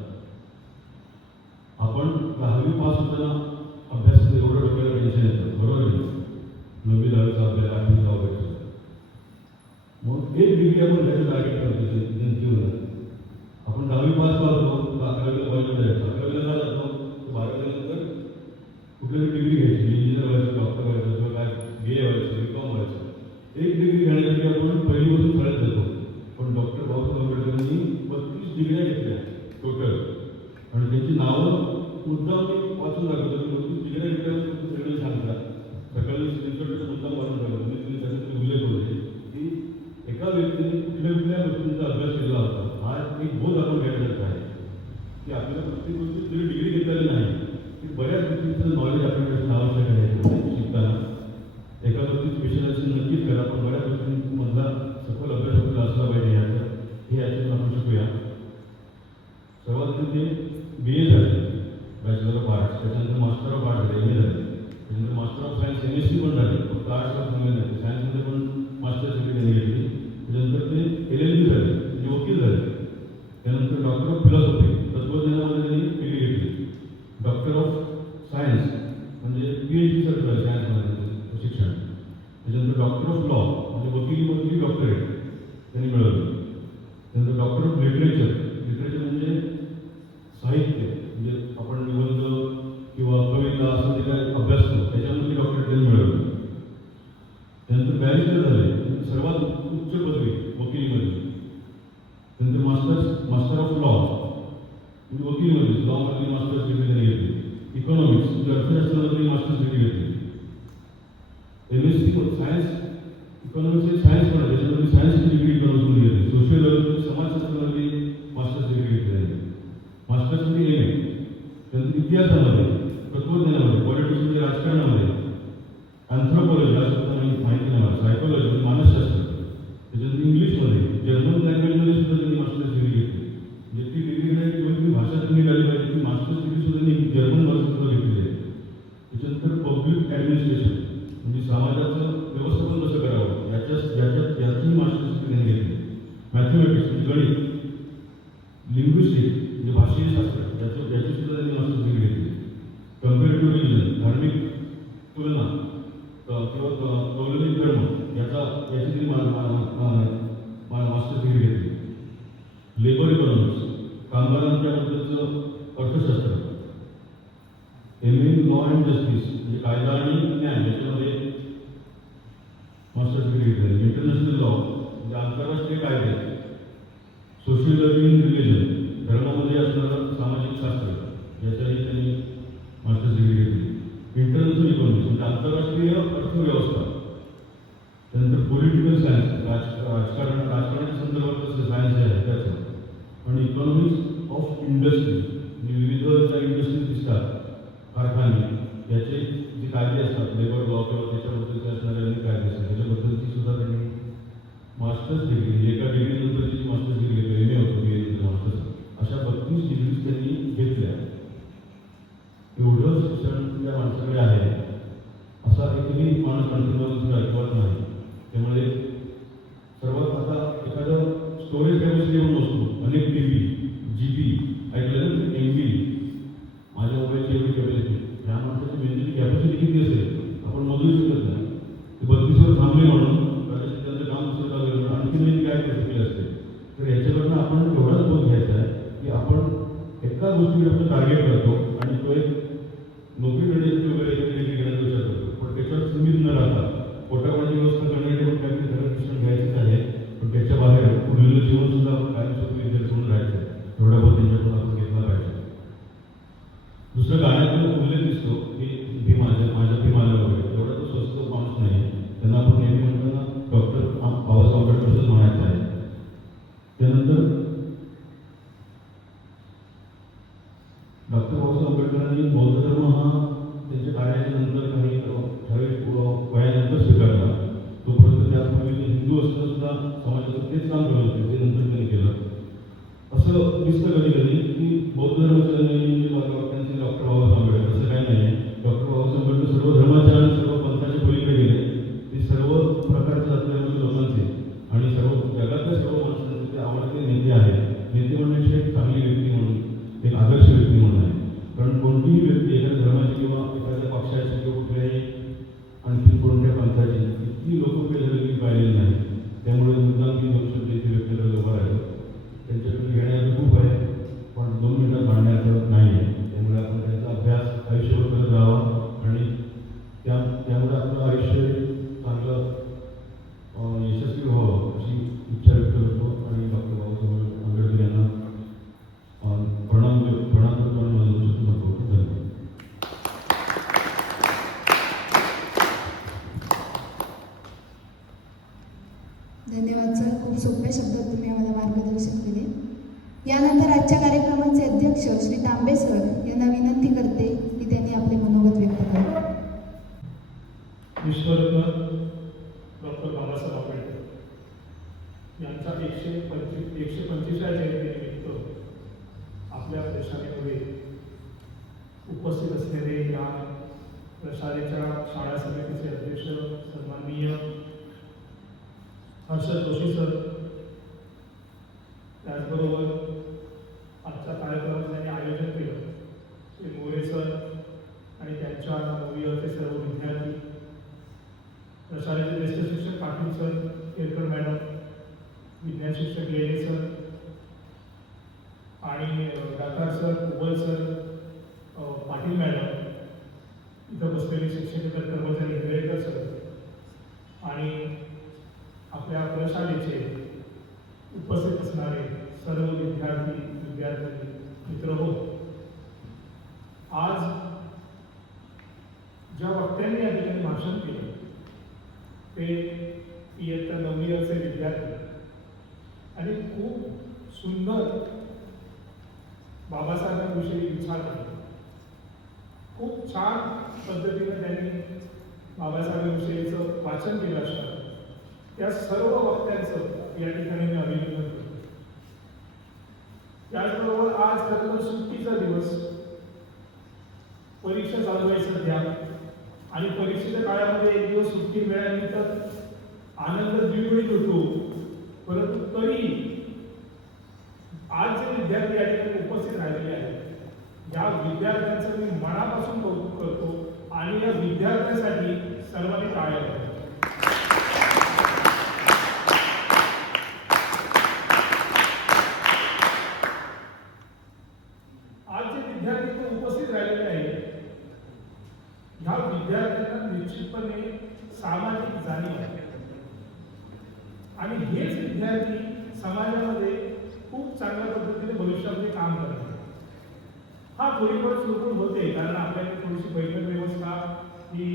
आपण 10वी पास होताना अभ्यासाचं एवढं डोक्याला टेन्शन येतं. बरोबर आहे? 9वी 10वीचा अभ्यास 8वीचा अभ्यास मग एक डिग्री आपण घ्यायचं टार्गेट करतो जीवनात. आपण 10वी पास करतो 11वीला कॉलेजमध्ये जायचं 11वीला का जातो 12वीनंतर कुठली डिग्री घ्यायची इंजिनियर व्हायचं डॉक्टर व्हायचं किंवा काय BA व्हायचं BCom व्हायचं. एक डिग्री घेण्यासाठी आपण पहिलीपासून शाळेत जातो. पण डॉक्टर बाबासाहेब आंबेडकरांनी 32 डिग्र्या घेतल्या टोटल आणि त्यांची नावं मुद्दाम मी वाचून दाखवतो. 32 डिग्र्या घेतल्यावर सगळे सांगतात. सकाळी स्क्रीनशॉटचा मुद्दाम वाचून दाखवतो. मी तुम्ही त्याच्यात उल्लेख होते की एका व्यक्तीने कुठल्या कुठल्या गोष्टींचा अभ्यास केला होता. हा एक बोध आपण घ्यायचा आहे की आपल्याला प्रत्येक गोष्टी जरी डिग्री घेतलेली नाही की बऱ्याच गोष्टींचं नॉलेज आपल्याकडे आवश्यक आहे शिकताना. एका गोष्टी स्पेशलायझेशन नक्कीच करा पण बऱ्याच गोष्टींमधला सखोल अभ्यास आपल्याला असला पाहिजे हे याच्यातून आपण शिकूया. सर्वात ते BA झाले बॅचलर ऑफ आर्ट्स त्याच्यानंतर मास्टर ऑफ आर्ट्स झाले MA झाले त्याच्यानंतर मास्टर ऑफ सायन्स MSc पण झाले फक्त आर्ट्सला सांगितलं नाही सायन्समध्ये पण मास्टर्स डिग्री त्यांनी घेतली. त्याच्यानंतर ते LLB झाले म्हणजे वकील झाले. त्यानंतर डॉक्टर ऑफ फिलॉसॉफी तत्त्वज्ञानामध्ये त्यांनी डिग्री घेतली. डॉक्टर ऑफ सायन्स म्हणजे PhD झाले सायन्समध्ये शिक्षण. त्याच्यानंतर डॉक्टर ऑफ लॉ म्हणजे वकिलीमधली डॉक्टरेट त्यांनी मिळवली. त्यानंतर डॉक्टर ऑफ लिटरेचर म्हणजे साहित्य म्हणजे आपण निबंध किंवा कविता असं जे काही अभ्यासतो त्याच्यामध्ये डॉक्टरेट त्यांनी मिळवली. त्यानंतर बॅरिस्टर झाले सर्वात उच्च पदवी वकिलीमध्ये. त्यानंतर मास्टर ऑफ लॉ म्हणजे वकिलीमध्ये लॉमध्ये मास्टर्स डिग्री त्यांनी घेतली. इकॉनॉमिक्स म्हणजे अर्थशास्त्रामध्ये मास्टर्स डिग्री घेतली. MSc सायन्स इकॉनॉमिक्स सायन्स पण आहे त्याच्यामध्ये सायन्सची डिग्री इकॉनॉमिक्समध्ये घेतली. सोशियोलॉजी समाजशास्त्रामध्ये मास्टर्स डिग्री घेतली आहे. मास्टर्समध्ये MA. त्यानंतर इतिहासामध्ये तत्त्वज्ञानामध्ये पॉलिटिक्स म्हणजे राजकारणामध्ये अँथ्रोपॉलॉजी हा शब्द माहिती नाही सायकोलॉजी म्हणजे मानसशास्त्र. त्याच्यानंतर इंग्लिशमध्ये जर्मन लँग्वेजमध्ये सुद्धा त्यांनी मास्टर्स डिग्री घेतली. म्हणजे ती डिग्री घेण्याची जेव्हा तुम्ही भाषा तुम्ही निघाली पाहिजे ती मास्टर्स डिग्री सुद्धा त्यांनी जर्मन भाषेत सुद्धा घेतलेली आहे. त्याच्यानंतर पब्लिक ॲडमिनिस्ट्रेशन म्हणजे समाजाचं व्यवस्थापन कसं करावं याची मास्टर्स डिग्री त्यांनी घेतली. मॅथमॅटिक्स म्हणजे गणित लिंग्विस्टिक म्हणजे भाषीय शास्त्र याची सुद्धा त्यांनी मास्टर्स डिग्री घेतली. कम्पेरेटिव्ह रिलिजन धार्मिक तुलना किंवा कौलनिक धर्म याची त्यांनी मास्टर्स डिग्री घेतली. लेबर इकॉनॉमिक्स कामगारांच्याबद्दलचं अर्थशास्त्र. MA लॉ अँड जस्टिस म्हणजे कायदा आणि न्याय याच्यामध्ये मास्टर्स डिग्री घेतली. इंटरनॅशनल लॉ म्हणजे आंतरराष्ट्रीय इंडस्ट्री विविध ज्या इंडस्ट्रीज दिसतात कारखाने याचे जे कायदे असतात लेबर लॉ किंवा त्याच्याबद्दलचे असणारे अनेक कायदे असतात त्याच्याबद्दलची सुद्धा त्यांनी मास्टर्स डिग्री एका डिग्रीनंतरची जी मास्टर्स डिग्री घेतली एम ए होतो बी ए मास्टर्स अशा 32 डिग्रीज त्यांनी घेतल्या. एवढं शिक्षण त्या माणसाकडे आहे असा एकही माणूस आणखी अजिबात नाही. त्यामुळे सर्वात आता एखादं स्टोरेज कॅपॅसिटी म्हणून असतो अनेक TB GB ऐकलं ना MB माझ्या मोबाईलची एवढी कॅपॅसिटी ह्या माणसाची मेंदूची कॅपॅसिटी किती असेल आपण मोजू शकत नाही. ते 32 वर थांबले म्हणून कदाचित त्यांचं काम दुसरं चालू आहे म्हणून आणखी नवीन काय कॅपॅसिटी असते. तर याच्याकडनं आपण एवढाच बोध घ्यायचा आहे की आपण एका गोष्टीवर आपण टार्गेट करतो आणि तो एक नोकरी मिळण्यासाठी वगैरे एखादी घेण्याचा विचार करतो पण त्याच्यावर सीमित न राहता पोटापाण्याची व्यवस्था करण्यासाठी पण काहीतरी खरं शिक्षण घ्यायचंच आहे. पण त्याच्या बाहेर उरलेलं जीवन सुद्धा आपण कायमस्वरूपी विद्यार्थी म्हणून राहायचं एवढा बोध त्यांच्याकडून आपण घेतला पाहिजे. दुसरं गाण्यातून उल्लेख दिसतो की माझ्या भीमाला वगैरे एवढा तो स्वस्त माणूस नाही. त्यांना आपण नेहमी म्हणताना डॉक्टर बाबासाहेब आंबेडकरच म्हणायचं आहे. त्यानंतर डॉक्टर बाबासाहेब आंबेडकरांनी बौद्ध धर्म हा त्यांच्या कार्याच्या नंतर काही ठराविक वयानंतर स्वीकारला. तोपर्यंत त्यापूर्वी ते हिंदू असताना सुद्धा समाजाचं तेच काम करत होते ते नंतर त्यांनी केलं. असं दिसतं कधी कधी की बौद्ध धर्माच्या त्यांचे डॉक्टर बाबासाहेब आंबेडकर असं काही नाही आहे. डॉक्टर बाबासाहेब आंबेडकर सर्व धर्माच्या आणि सर्व पंथाच्या पलीकडे गेले. ते सर्व प्रकारच्या जातीमध्ये लोकांचे आणि सर्व जगातल्या सर्व माणसांचे ते आवडते नेते आहेत. नेते म्हणण्याची एक चांगली व्यक्ती म्हणून एक आदर्श व्यक्ती म्हणून आहे. कारण कोणतीही व्यक्ती एखाद्या धर्माची किंवा एखाद्या पक्षाची किंवा कुठल्याही आणखी कोणत्या पंथाची इतकी लोकप्रिय झालेली पाहिलेली नाही. त्यामुळे मुद्दाम मी 2 शब्द इथे व्यक्त करायला उभा राहिलो. त्यांच्याकडे घेण्याचं खूप आहे पण 2 मिनिटात मांडण्याचं नाही आहे. त्यामुळे आपण त्यांचा अभ्यास आयुष्यभर करत राहावा आणि त्यामुळे आपलं आयुष्य चांगलं यशस्वी व्हावं अशी इच्छा व्यक्त करतो आणि डॉक्टर बाबासाहेब आंबेडकर यांना प्रणाम करतो आणि माझं शब्द संपवतो. धन्यवाद. धन्यवाद सर. खूप सोप्या शब्दात तुम्ही आम्हाला मार्गदर्शन केले. यानंतर आजच्या कार्यक्रमाचे अध्यक्ष श्री तांबे सर यांना विनंती करते की त्यांनी आपले मनोगत व्यक्त करावे. विश्वरत्न डॉक्टर बाबासाहेब आंबेडकर यांचा 125व्या जयंतीनिमित्त आपल्या प्रशालेमध्ये उपस्थित असलेले या प्रशालेच्या शाळा समितीचे अध्यक्ष सन्माननीय हर्षद जोशी सर, त्याचबरोबर आजच्या कार्यक्रमाचं त्यांनी आयोजन केलं श्री मोरे सर आणि त्यांच्या नववीचे सर्व विद्यार्थी, प्रशालेचे ज्येष्ठ शिक्षक पाटील सर, केरकर मॅडम, विज्ञान शिक्षक लेले सर आणि डाकार सर, उबल सर, पाटील मॅडम, इथं बसलेले शिक्षक कर्मचारी हिरेकर सर आणि आपल्या प्रशालेचे उपस्थित असणारे सर्व विद्यार्थी मित्र हो. आज ज्या वक्त्यांनी या ठिकाणी भाषण केलं ते इयत्ता 9वीचे विद्यार्थी आणि खूप सुंदर बाबासाहेबांविषयी विचार केले. खूप छान पद्धतीने त्यांनी बाबासाहेबांविषयीचं वाचन केलं असतं. त्या सर्व वक्त्यांचं या ठिकाणी मी अभिनंदन करतो. त्याचबरोबर आज खरं तर सुट्टीचा दिवस, परीक्षा चालू आहे सध्या आणि परीक्षेच्या काळामध्ये एक दिवस सुट्टी मिळाली तर आनंद द्विगुणित होतो. परंतु तरी आज जे विद्यार्थी या ठिकाणी उपस्थित राहिलेले आहेत या विद्यार्थ्यांचं मी मनापासून कौतुक करतो आणि या विद्यार्थ्यांसाठी सर्वांनी टाळ्या वाजवा. ह्या विद्यार्थ्यांना निश्चितपणे सामाजिक जाणीव आहे आणि हेच विद्यार्थी समाजामध्ये खूप चांगल्या पद्धतीने भविष्यामध्ये काम करतात. हा थोडीफार सुरकुल होते कारण आपल्याकडे थोडीशी बैठक व्यवस्था ही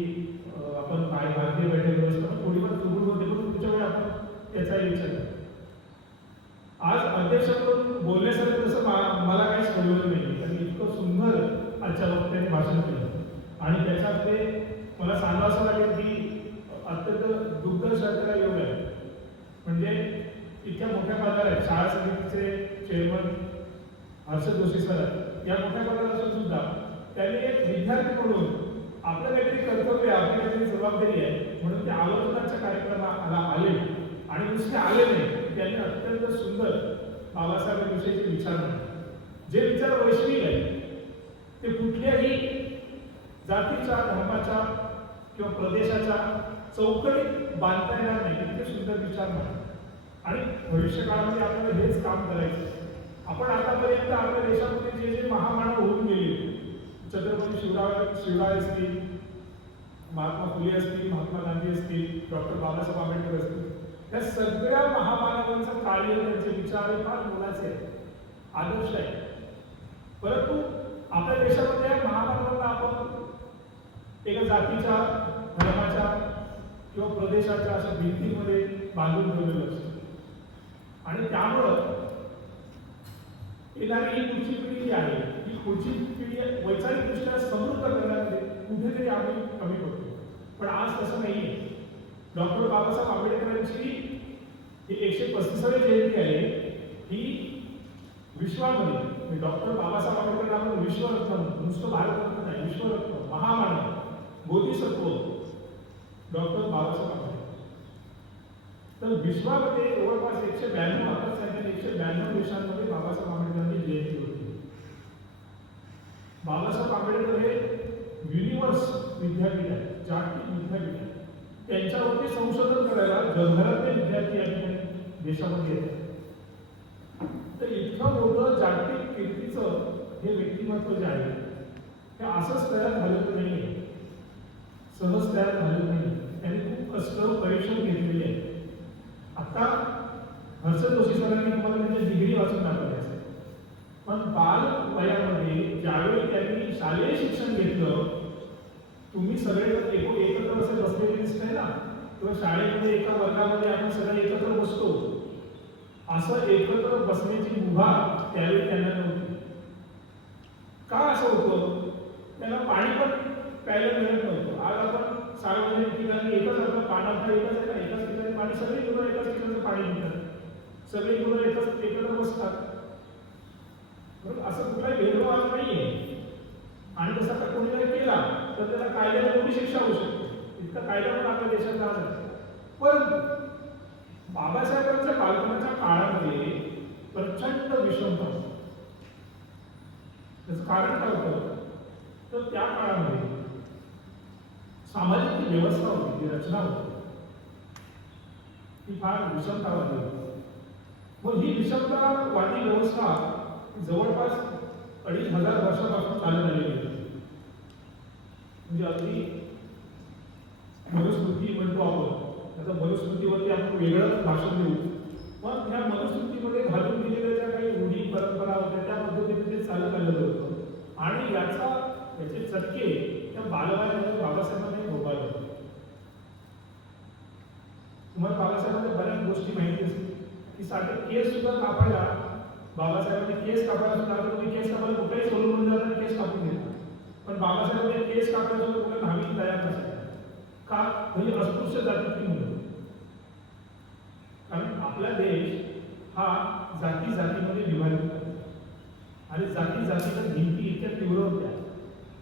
आपण भारतीय बैठक व्यवस्था थोडीफार सुरकुल होते पण तुमच्याकडे आपण त्याचाही विचार करतो. आज अध्यक्षाकडून बोलण्यासारखं तसं मला काही कळवलं नाही, कारण इतकं सुंदर आजच्या वक्त्याने भाषण केलं. आणि त्याच्यामध्ये मला सांगावं लागेल की अत्यंत दुग्ध शर्करा योग आहे. म्हणजे इतक्या मोठ्या पदावर आहेत, शाळा समितीचे चेअरमन हर्षद जोशी सर या मोठ्या पदावर असून सुद्धा त्यांनी एक विद्यार्थी म्हणून आपलं काहीतरी कर्तव्य, आपली काहीतरी जबाबदारी आहे म्हणून ते आवर्तनाच्या कार्यक्रमाला आले. आणि नुसते आले नाही, त्यांनी अत्यंत सुंदर बाबासाहेबांविषयीचे विचार मांडले. जे विचार वैश्विक आहे ते कुठल्याही जातीच्या, धर्माच्या किंवा प्रदेशाच्या चौकटीत बांधता येणार नाही, इतके सुंदर विचार मांडले. आणि भविष्य काळामध्ये आपल्याला हेच काम करायचं. आपण आतापर्यंत आपल्या देशामध्ये जे जे महामानव होऊन गेले, छत्रपती शिवराय असतील, महात्मा फुले असतील, महात्मा गांधी असतील, डॉक्टर बाबासाहेब आंबेडकर असतील, या सगळ्या महामानवांचं कार्य, त्यांचे विचार हे फार मोलाचे आहेत, आदर्श आहे. परंतु आपल्या देशामध्ये महामानवांना आपण एका जातीच्या, धर्माच्या किंवा प्रदेशाच्या अशा भिंतीमध्ये बांधून ठेवलेलं असतं. आणि त्यामुळं येणारी ही पुढची पिढी जी आहे, ही पुढची पिढी वैचारिकदृष्ट्या समृद्ध करण्यामध्ये कुठेतरी आम्ही कमी पडतो. पण आज तसं नाही आहे. डॉक्टर बाबासाहेब आंबेडकरांची ही 135वी जयंती आहे, ही विश्वामध्ये डॉक्टर बाबासाहेब आंबेडकर आपण विश्वरत्न म्हणतो, नुसतं भारतरत्न नाही, विश्वरत्न, महामानव, बोधिसत्व डॉक्टर बाबासाहेब आंबेडकर. तर विश्वामध्ये जवळपास 192 आता सध्या 192 देशांमध्ये बाबासाहेब आंबेडकरांची जयंती होती. बाबासाहेब आंबेडकर हे युनिव्हर्स विद्यापीठ आहे, जागतिक विद्यापीठ आहे. त्यांच्यावरती संशोधन करायला जगभरातले विद्यार्थी या ठिकाणी देशामध्ये येतात. तर इतकं मोठं जागतिक कीर्तीचं हे व्यक्तिमत्व जे आहे ते असंच तयार झालेलं नाही, सहज तयार झालेलं नाही. त्यांनी खूप कष्ट, परिश्रम घेतलेले आहेत. आता हर्षद जोशी सरांनी तुम्हाला त्यांची डिग्री वाचून दाखवली असेल, पण बाल वयामध्ये ज्यावेळी त्यांनी शालेय शिक्षण घेतलं, तुम्ही सगळे एकत्र असे बसलेले दिसतंय ना, किंवा शाळेमध्ये एका वर्गामध्ये आपण सगळे एकत्र बसतो, असं एकत्र बसण्याची मुभा त्यावेळी त्यांना नव्हती. का असं होतं? त्यांना पाणी पण प्यायला मिळत नव्हतं. आज आपण सार्वजनिक ठिकाणी एकच आपलं पाण्याचा एकच आहे ना, एकाच ठिकाणी पाणी, सगळी मुलं एकाच ठिकाणचं पाणी पितात, सगळी मुलं एकत्र बसतात. बरोबर, असं कुठलाही भेदभाव आज नाही आहे. आणि तसा तर कोणी काही केला तर त्याला कायद्याने मोठी शिक्षा होऊ शकते, इतका कायदा पण आपल्या देशात राहत आहे. परंतु बाबासाहेबांच्या बालपणाच्या काळामध्ये प्रचंड विषमता होती. त्याचं कारण काय होतं? तर त्या काळामध्ये सामाजिक जी व्यवस्था होती, जी रचना होती, ती फार विषमतावादी होती. मग ही विषमतावादी व्यवस्था जवळपास 2500 वर्षापासून चालत आलेली होती. म्हणजे अगदी मनुस्मृती म्हणतो आपण, त्याचा मनुस्मृतीवरती आपण वेगळं भाषण देऊ, पण त्या मनुस्मृतीमध्ये घालून दिलेल्या ज्या काही रूढी परंपरा होत्या त्या पद्धतीने ते चालत आलेलं होतं. आणि याचे चटके त्या बालवयामध्ये बाबासाहेबांनी भोगावले होते. तुम्हाला बाबासाहेबांच्या बऱ्याच गोष्टी माहिती असतील की साधे केस सुद्धा कापायला, बाबासाहेबांनी केस कापायला सुद्धा, तुम्ही केस कापायला कुठेही सोडून म्हणून जाताना केस कापून घेतात, पण बाबासाहेबांनी केस कापायला सुद्धा कुठे नावी तयार नसायला. का? म्हणजे अस्पृश्य जातीची मुलं. कारण आपला देश हा जाती जातीमध्ये विभाजित आहे आणि जाती जातीच्या भिंती इतक्या तीव्र होत्या.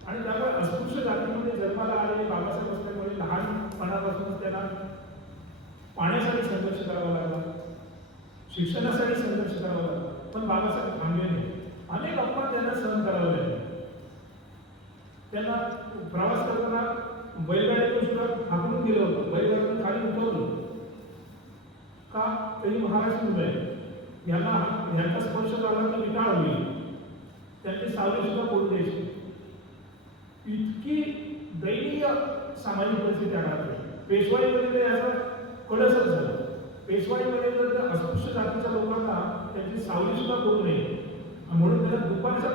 आणि त्यामुळे अस्पृश्य जातीमध्ये जन्माला आलेले बाबासाहेब असल्यामुळे लहानपणापासूनच त्यांना पाण्यासाठी संघर्ष करावा लागला, शिक्षणासाठी संघर्ष करावा लागला, पण बाबासाहेब थांबले नाही. अनेक अपमान त्यांना सहन करावे लागले. त्यांना प्रवास करताना बैलगाड्यातून सुद्धा हाकलून दिलं होतं, बैलगाड्यातून खाली उठवलं. का? तरी महाराष्ट्र मुलं आहे, ह्यांचा स्पर्श झाला तर विटाळ होईल, त्यांची सावली सुद्धा पडू द्यायची. इतकी दयनीय सामाजिक परिस्थिती आढळते. पेशवाईमध्ये याचा कळसच झाला. पेशवाईमध्ये जर अस्पृश्य जातीच्या लोकांना त्यांची सावली सुद्धा पडू नये म्हणून त्याला दुपारच्या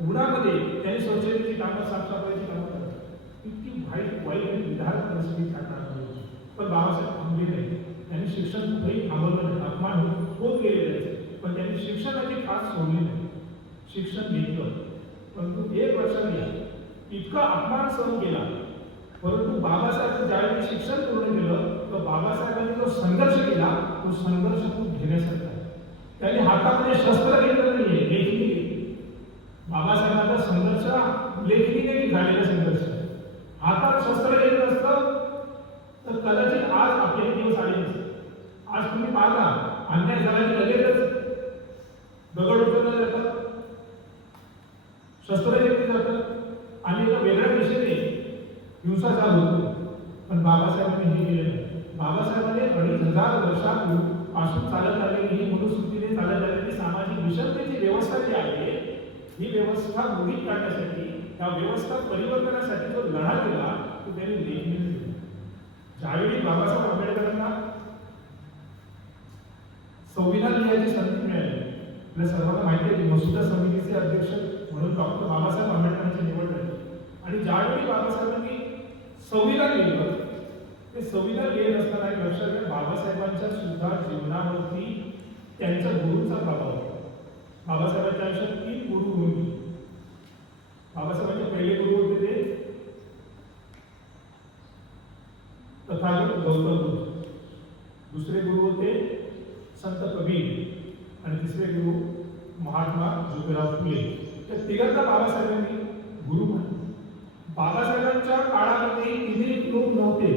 उन्हामध्ये त्यांनी स्वच्छतेची कामं, साफसफाईची कामं करतात. इतकी वाईट आणि विधान परिस्थिती आढळते. पण बाबासाहेब थांबले नाही. त्यांनी शिक्षण कुठेही थांबवलं नाही. अपमान होत गेले त्याचे, पण आज सोडली नाही, शिक्षण घेतलं, परंतु 1 वर्षाने इतका अपमान सहन केला. परंतु बाबासाहेब ज्यावेळी शिक्षण पूर्ण केलं तर बाबासाहेबांनी जो संघर्ष केला तो संघर्ष खूप घेण्यासारखा आहे. त्यांनी हातामध्ये शस्त्र घेतलं नाहीये, लेखणी घेतली. बाबासाहेबांचा संघर्ष लेखणीने झालेला संघर्ष. हातात शस्त्र घेतलं असतं तर कदाचित आज आपले दिवस आले नसते. आज तुम्ही पाहता अन्याय झाला की लगेचच दगड उचलले जातात, शस्त्र घेतली जातात आणि एका वेगळ्या दिशेने हिंसाचार होतो. पण बाबासाहेबांनी हे केलं नाही. बाबासाहेबांनी 2500 वर्षापासून चालत आलेली ही मनुस्मृतीने चालत आलेली सामाजिक विषमतेची व्यवस्था जी आहे ही व्यवस्था मोडीत काढण्यासाठी, त्या व्यवस्था परिवर्तनासाठी जो लढा केला तो त्यांनी लेखणीने दिला. ज्यावेळी बाबासाहेब आंबेडकरांना संविधान लिहायची संधी मिळाली, आपल्या सर्वांना माहिती आहे की मसुदा समितीचे अध्यक्ष म्हणून डॉक्टर बाबासाहेब आंबेडकरांची निवड झाली. आणि ज्यावेळी बाबासाहेबांनी संविधान लिहिलं, ते संविधान लिहित असताना एक लक्षात घ्या, बाबासाहेबांच्या सुद्धा जीवनावरती त्यांच्या गुरूंचा प्रभाव होता. बाबासाहेबांच्या आयुष्यात 3 गुरु होते. बाबासाहेबांचे पहिले गुरु होते ते तथागत गौतम बुद्ध, दुसरे गुरु होते संत कबीर आणि तिसरे गुरु महात्मा ज्योतिराव फुले. त्या तिघांना बाबासाहेबांनी गुरु मानले. बाबासाहेबांच्या काळामध्ये तिन्ही लोक नव्हते,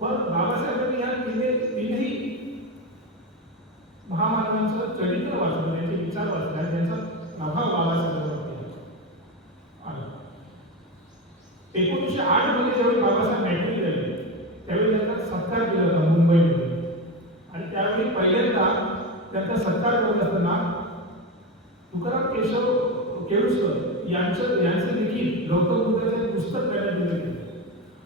पण बाबासाहेबांनी या तिन्ही महामानवांचं चरित्र वाचलं, त्यांचे विचार वाचले, त्यांचा प्रभाव बाबासाहेबांवरती आला. 1908 मध्ये ज्यावेळी बाबासाहेब मॅट्रिक झाले त्यावेळी त्यांचा सत्कार केला होता मुंबईमध्ये. आणि त्यावेळी पहिल्यांदा त्यांचा सत्कार करत असताना तुकाराम केशव केळुसकर यांचं देखील गौतम बुद्धाचे पुस्तक करण्यात दिलं गेलं.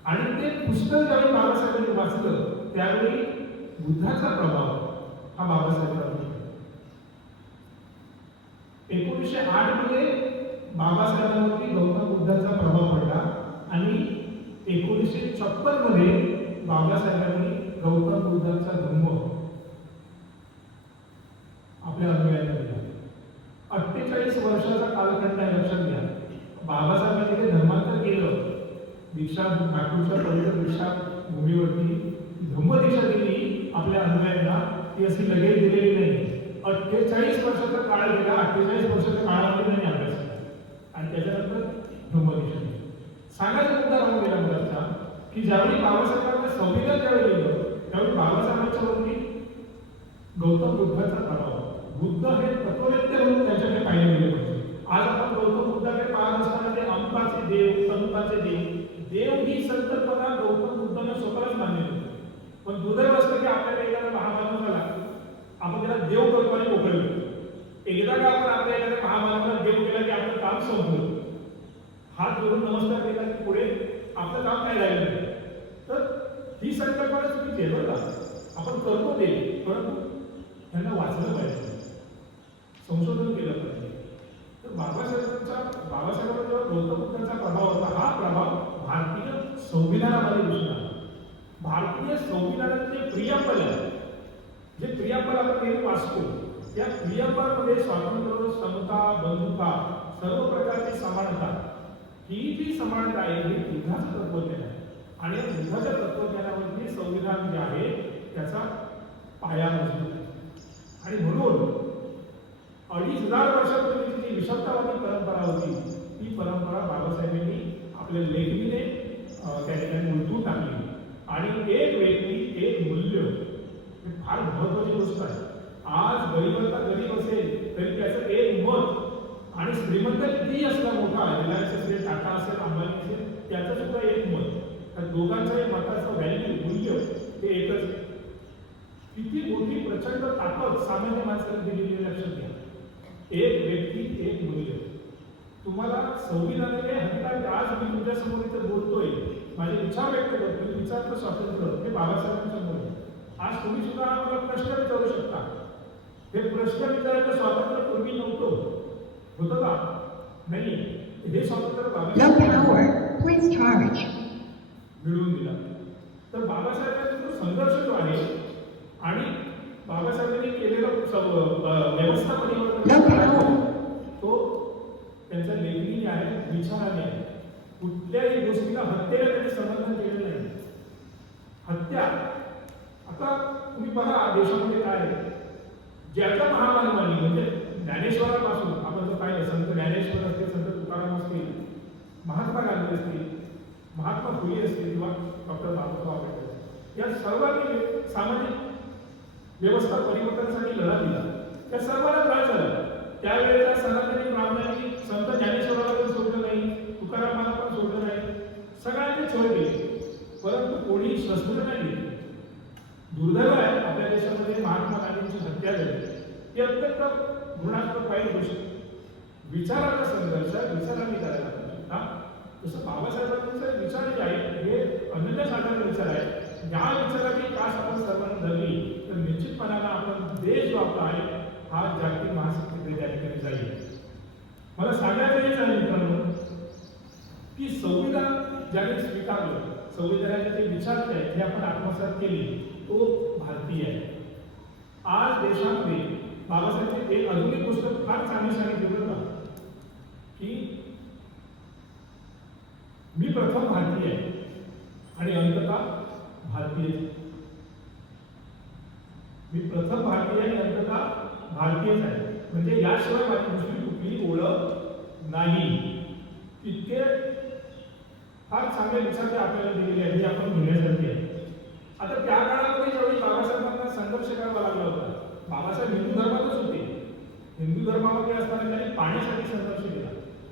आणि ते पुस्तक ज्यावेळी बाबासाहेबांनी वाचलं त्यावेळी बुद्धाचा प्रभाव हा बाबासाहेबांवर 1908 मध्ये बाबासाहेबांवरती गौतम बुद्धाचा प्रभाव पडला आणि 1956 मध्ये बाबासाहेबांनी गौतम बुद्धाचा धम्म आपल्या अनुयायांना दिला. 48 वर्षाचा कालखंड आहे, लक्षात घ्या. बाबासाहेबांनी ते धर्मांतर केलं, दीक्षा नागपूरच्या पवित्र दीक्षा भूमीवरती धम्म दीक्षा दिली आपल्या अनुयायांना. ती अशी लगेच दिलेली नाही. 48 वर्षाचा काळ गेला, 48 वर्षाच्या काळामध्ये त्यांनी अभ्यास केला आणि त्याच्यानंतर धम्म दीक्षा दिली. सांगायचा मुद्दा राहून गेला मुलाचा की ज्यावेळी बाबासाहेबांना संविधान ज्यावेळी लिहिलं त्यावेळी बाबासाहेबांच्या वरती गौतम बुद्धाचा प्रभाव. बुद्ध हे तत्ववेत्ते म्हणून त्यांच्याकडे पाहिले गेले पाहिजे. आज आपण गौतम बुद्धाकडे पाहत असताना ते अमुकाचे देव, तमुकाचे देव ही संकल्पना गौतम बुद्धाने स्वतःच मान्य केली. पण दुर्दैव असतं की आपल्याला एखादा महामानव झाला, आपण त्याला देव करतो आणि मोकळे होतो. एकदा का आपण आपल्या एखाद्या महामानवाला देव केला की आपलं काम संपलं, हात जोडून नमस्कार केला की पुढे आपलं काम काय राहिलं नाही. तर ही संकल्पना चुकीची आहे बरं का. आपण करतो ते, परंतु त्यांना वाचलं पाहिजे, संशोधन केलं पाहिजे. तर बाबासाहेबांचा गौतम बुद्धांचा प्रभाव होता. हा प्रभाव भारतीय संविधानामध्ये दिसून आला. भारतीय संविधानाचे जे प्रियंबल आहे, जे प्रियंबल आपण नेहमी वाचतो, त्या प्रियंबलमध्ये स्वातंत्र्य, समता, बंधुता, सर्व प्रकारची समानता, ही जी समानता आहे ही बुद्धाचं तत्वज्ञान आहे. आणि या बुद्धाच्या तत्वज्ञानावरती संविधान जे आहे त्याचा पाया मजबूत आहे. आणि म्हणून 2500 वर्षापूर्वीची जी विषमतावादी परंपरा होती ती परंपरा बाबासाहेबांनी आपल्या लेखणीने त्या ठिकाणी उलटून टाकली. आणि एक व्यक्ती एक मूल्य, हे फार महत्वाची गोष्ट आहे. आज गरीबाचा गरीब असेल तरी त्याचं एक मत, आणि श्रीमंत कितीही असला मोठा, रिलायन्स असेल, टाटा असेल, अंबानी असेल, त्याचं सुद्धा एक मत. त्या दोघांच्याही मताचं व्हॅल्यू, मूल्य हे एकच. किती मोठी प्रचंड ताकद सामान्य माणसाला दिलेली लक्षात घ्या. एक व्यक्ती एक मूल्य. तुम्हाला संविधानाने हक्क. आज मी तुमच्या समोर इथे बोलतोय, माझे विचार व्यक्त करतो, विचारचं स्वातंत्र्य हे बाबासाहेबांच्या मुळे. आज तुम्ही सुद्धा आम्हाला प्रश्न विचारू शकता. हे प्रश्न विचारायचं स्वातंत्र्य पूर्वी नव्हतं, होतं का? नाही. हे स्वातंत्र्य बाबासाहेबांनी मिळवून दिला. तर बाबासाहेबांचा जो संघर्ष जो आहे आणि बाबासाहेबांनी केलेलं व्यवस्था परिवर्तन तो त्यांच्या लेखणीने आहे, विचाराने आहे. कुठल्याही गोष्टीला हत्येला त्यांनी समर्थन केलेलं नाही. हत्या आता तुम्ही बघा देशामध्ये काय आहे, ज्याच्या महामानवानी म्हणजे ज्ञानेश्वरापासून आपण जर पाहिलं, संत ज्ञानेश्वर असतील, संत तुकाराम असतील, महात्मा गांधी असतील, महात्मा फुले असतील किंवा डॉक्टर बाबासाहेब आंबेडकर, या सर्वांनी सामाजिक व्यवस्था परिवर्तनासाठी लढा दिला. त्या सर्वांना त्रास झाला. त्यावेळेला सनातनी ब्राह्मणांनी संत ज्ञानेश्वराला पण सोडलं नाही, तुकारामाला पण सोडलं नाही, सगळ्यांनी छळ केले, परंतु कोणी शस्त्र नाही दिले. दुर्दैव आहे आपल्या देशामध्ये महात्मा गांधींची हत्या झाली. ही अत्यंत घृणात्मक वाईट गोष्ट. विचाराचा संघर्ष विचारांनी करायला पाहिजे. जसं बाबासाहेबांचे विचार जे आहेत हे अनन्यसाधारण विचार आहे. या विचाराची कास आपण सर्वांना धरली तर निश्चितपणानं आपण देश जो आपला आहे हा जागतिक महाशक्तीकडे त्या ठिकाणी जाईल. मला सांगायचं हेच आहे मित्रांनो की संविधान ज्याने स्वीकारलं, संविधानाचे जे विचार आहेत हे आपण आत्मसात केले, तो भारतीय आहे. आज देशामध्ये बाबासाहेबांनी एक अजून एक गोष्ट फार चांगली सांगितली होतं की मी प्रथम भारतीय आहे आणि अंततः भारतीय. मी प्रथम भारतीय आणि अंततः भारतीयच आहे, म्हणजे याशिवाय माझी दुसरी कुठली ओळख नाही. इतके फार चांगले विचार ते आपल्याला दिलेले आहेत, हे आपण घेण्यासारखे आहे. आता त्या काळामध्ये ज्यावेळी बाबासाहेबांना संघर्ष करावा लागला होता, बाबासाहेब हिंदू धर्मातच होते. हिंदू धर्मामध्ये असताना त्यांनी पाण्यासाठी संघर्ष केला.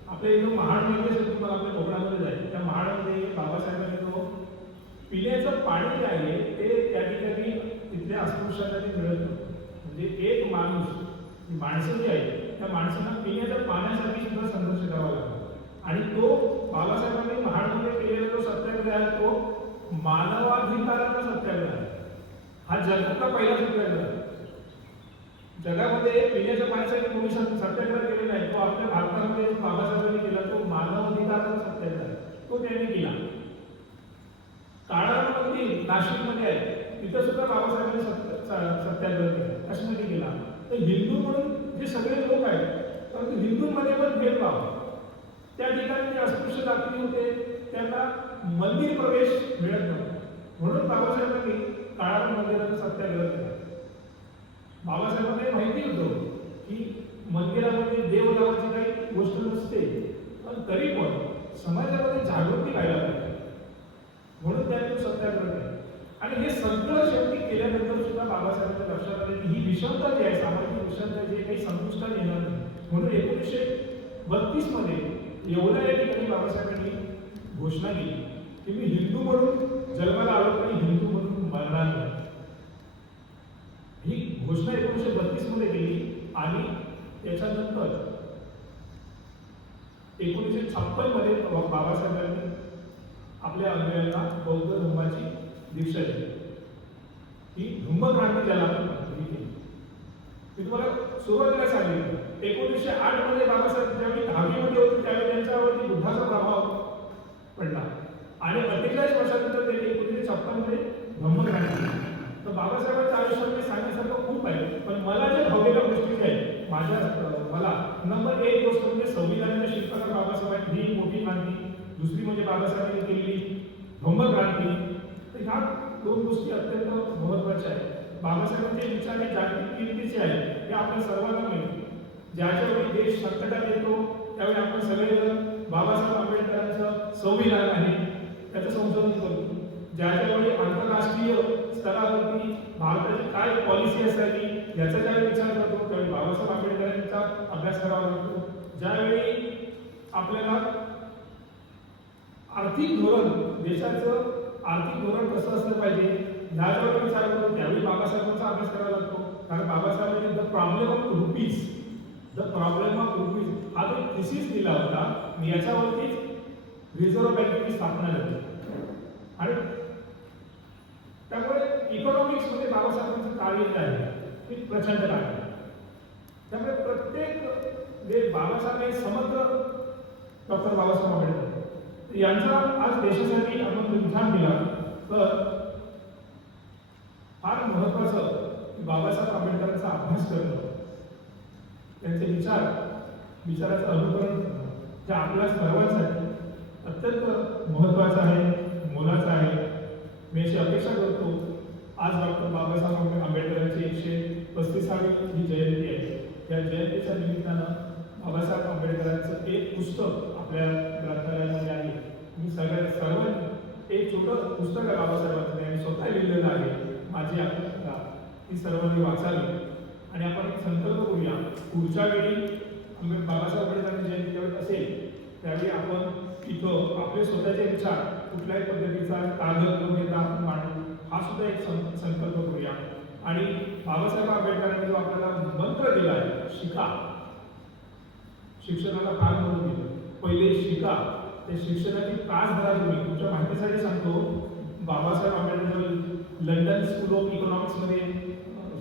आपल्या इथं महाडमध्ये तुम्हाला आपल्या कोकणामध्ये जाईल, त्या महाडमध्ये बाबासाहेबांनी तो पिण्याचं पाणी जे आहे ते त्या ठिकाणी तिथल्या अस्पृश्यांना ते मिळत नव्हतं. म्हणजे एक माणूस, माणसं जी आहे त्या माणसांना पिण्याच्या पाण्यासाठी सुद्धा संघर्ष करावा लागला. आणि तो बाबासाहेबांनी महाडमध्ये केलेला जो सत्याग्रह आहे तो मानवाधिकाराचा सत्याग्रह आहे. हा जगातला पहिला सत्याग्रह आहे. जगामध्ये पिण्याच्या पाण्यासाठी कोणी सत्याग्रह केलेला आहे, तो आपल्या भारतामध्ये बाबासाहेबांनी केला तो मानवाधिकाराचा सत्याग्रह आहे. तो त्यांनी केला. काळा मंदिर नाशिकमध्ये आहे, तिथं सुद्धा बाबासाहेबांनी सत्याग्रह केला. कशामध्ये केला तर हिंदू म्हणून जे सगळे लोक आहेत, परंतु हिंदूंमध्ये पण भेदभाव. त्या ठिकाणी जे अस्पृश्य जाती होते त्यांना मंदिर प्रवेश मिळत नव्हता, म्हणून बाबासाहेबांनी काळा मंदिराचा सत्याग्रह केला. बाबासाहेबांना माहिती होतं की मंदिरामध्ये देव नावाची काही गोष्ट नसते, पण तरी पण समाजामध्ये जागृती व्हायला पाहिजे, म्हणून त्यांनी सत्याग्रह केला. आणि हे सगळं शेवटी केल्यानंतर सुद्धा बाबासाहेबांच्या लक्षात आले की ही विषमता जी आहे, सामाजिक विषमता जी काही संपुष्टात येणार नाही. म्हणून 1932 मध्ये एवढ्या या ठिकाणी बाबासाहेबांनी घोषणा केली की मी हिंदू म्हणून जन्माला आलो आणि हिंदू म्हणून मरणार नाही. ही घोषणा 1932 मध्ये केली. आणि त्याच्यानंतर 1956 मध्ये बाबासाहेबांनी आपल्या अनुयायांना बौद्ध धर्माची दीक्षा दिली. ही धम्मक्रांती ज्याला आपण केली. मी तुम्हाला सुरुवातीला सांगितलं 1908 मध्ये बाबासाहेब ज्यावेळी 10वी मध्ये होते त्यावेळी त्यांच्यावरती बुद्धाचा प्रभाव पडला आणि 48 वर्षानंतर त्यांनी 1956 मध्ये धम्मक्रांती. तर बाबासाहेबांच्या आयुष्यामध्ये सांगण्यासारखं खूप आहे, पण मला जे भावलेल्या गोष्टी आहेत मला नंबर 1 गोष्ट म्हणजे संविधानाच्या शिल्पकार बाबासाहेबांनी ही मोठी क्रांती, दुसरी म्हणजे बाबासाहेबांनी केलेली धम्मक्रांती. तर ह्या 2 गोष्टी अत्यंत महत्त्वाच्या आहेत. बाबासाहेबांचे विचार हे जागतिक कीर्तीचे आहेत, हे आपल्या सर्वांना माहिती. ज्याच्या वेळी देश संकटात येतो त्यावेळी आपण सगळेजण बाबासाहेब आंबेडकरांचं संविधान आहे त्याचं संशोधन करतो. ज्याच्या वेळी आंतरराष्ट्रीय स्तरावरती भारताची काय पॉलिसी असावी याचा ज्यावेळी विचार करतो त्यावेळी बाबासाहेब आंबेडकरांचा अभ्यास करावा लागतो. ज्यावेळी आपल्याला आर्थिक धोरण, देशाचं आर्थिक धोरण कसं असलं पाहिजे ह्याच्यावर विचार करतो त्यावेळी बाबासाहेबांचा अभ्यास करावा लागतो. कारण बाबासाहेबांनी द प्रॉब्लेम ऑफ रुपीज हा जो थिसिस दिला होता आणि याच्यावरतीच रिझर्व्ह बँकेची स्थापना झाली. आणि त्यामुळे इकॉनॉमिक्स मध्ये बाबासाहेबांचं कार्य जे आहे ते प्रचंड आहे. त्यामुळे प्रत्येक जे बाबासाहेब हे समग्र डॉक्टर बाबासाहेब आंबेडकर यांचा आज देशासाठी आपण विचार केला तर फार महत्वाचं बाबासाहेब आंबेडकरांचा अभ्यास करणं, त्यांचे विचाराचं अनुकरण करणं हे आपल्या सर्वांसाठी अत्यंत महत्त्वाचं आहे, मोलाचं आहे. मी अशी अपेक्षा करतो आज डॉक्टर बाबासाहेब आंबेडकरांची 135वी ही जयंती आहे. या जयंतीच्या निमित्तानं बाबासाहेब आंबेडकरांचं एक पुस्तक आपल्या ग्रंथालयामध्ये आहे. मी सर्वांनी एक छोटं पुस्तक आहे बाबासाहेबांचं, त्यांनी स्वतः लिहिलेलं आहे, माझी आत्मकथा. ती सर्वांनी वाचावी आणि आपण एक संकल्प करूया, पुढच्या वेळी बाबासाहेब आंबेडकरांची जयंती ज्यावेळी असेल त्यावेळी आपण इथं आपले स्वतःचे विचार कुठल्याही पद्धतीचा कागद न घेता आपण मांडू, हा सुद्धा एक संकल्प करूया. आणि बाबासाहेब आंबेडकरांनी जो आपल्याला मंत्र दिला आहे, शिका, शिक्षणाला फार महत्त्व दिलं. पहिले शिका, ते शिक्षणाची तास धरा. तुम्ही तुमच्या माहितीसाठी सांगतो, Babasaheb Ambedkar London School of इकॉनॉमिक्समध्ये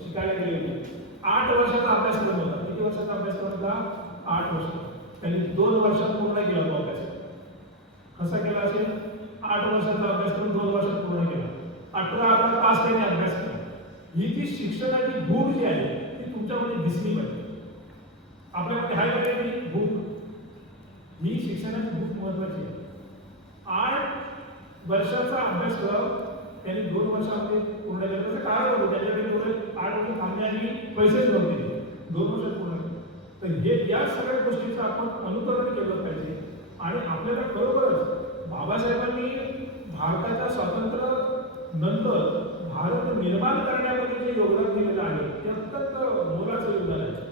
शिकायला गेले होते. 8 वर्षाचा अभ्यासक्रम होता. किती वर्षाचा अभ्यासक्रम होता? 8 वर्ष. त्यांनी 2 वर्षात पूर्ण केला तो अभ्यास. कसा केला असेल? 8 वर्षाचा अभ्यासक्रम 2 वर्षात पूर्ण केला. 18 तास त्यांनी अभ्यास केला. ही ती शिक्षणाची भूक जी आहे ती तुमच्यामध्ये दिसली पाहिजे. आपल्यामध्ये हाय पाहिजे भूक, ही शिक्षणाची भूक महत्वाची आहे. 8 वर्षाचा अभ्यासक्रम त्यांनी 2 वर्षामध्ये पूर्ण केला. त्याचं कारण होतं, त्याच्याकडे पुढे 8 वर्ष थांबण्यासाठी पैसेच नव्हते, 2 वर्षात पूर्ण केलं. तर हे या सगळ्या गोष्टींचं आपण अनुकरण केलं पाहिजे. आणि आपल्याला खरोखरच बाबासाहेबांनी भारताच्या स्वातंत्र्य नंतर भारत निर्माण करण्यामध्ये जे योगदान दिलेलं आहे ते अत्यंत मोलाचं योगदान आहे.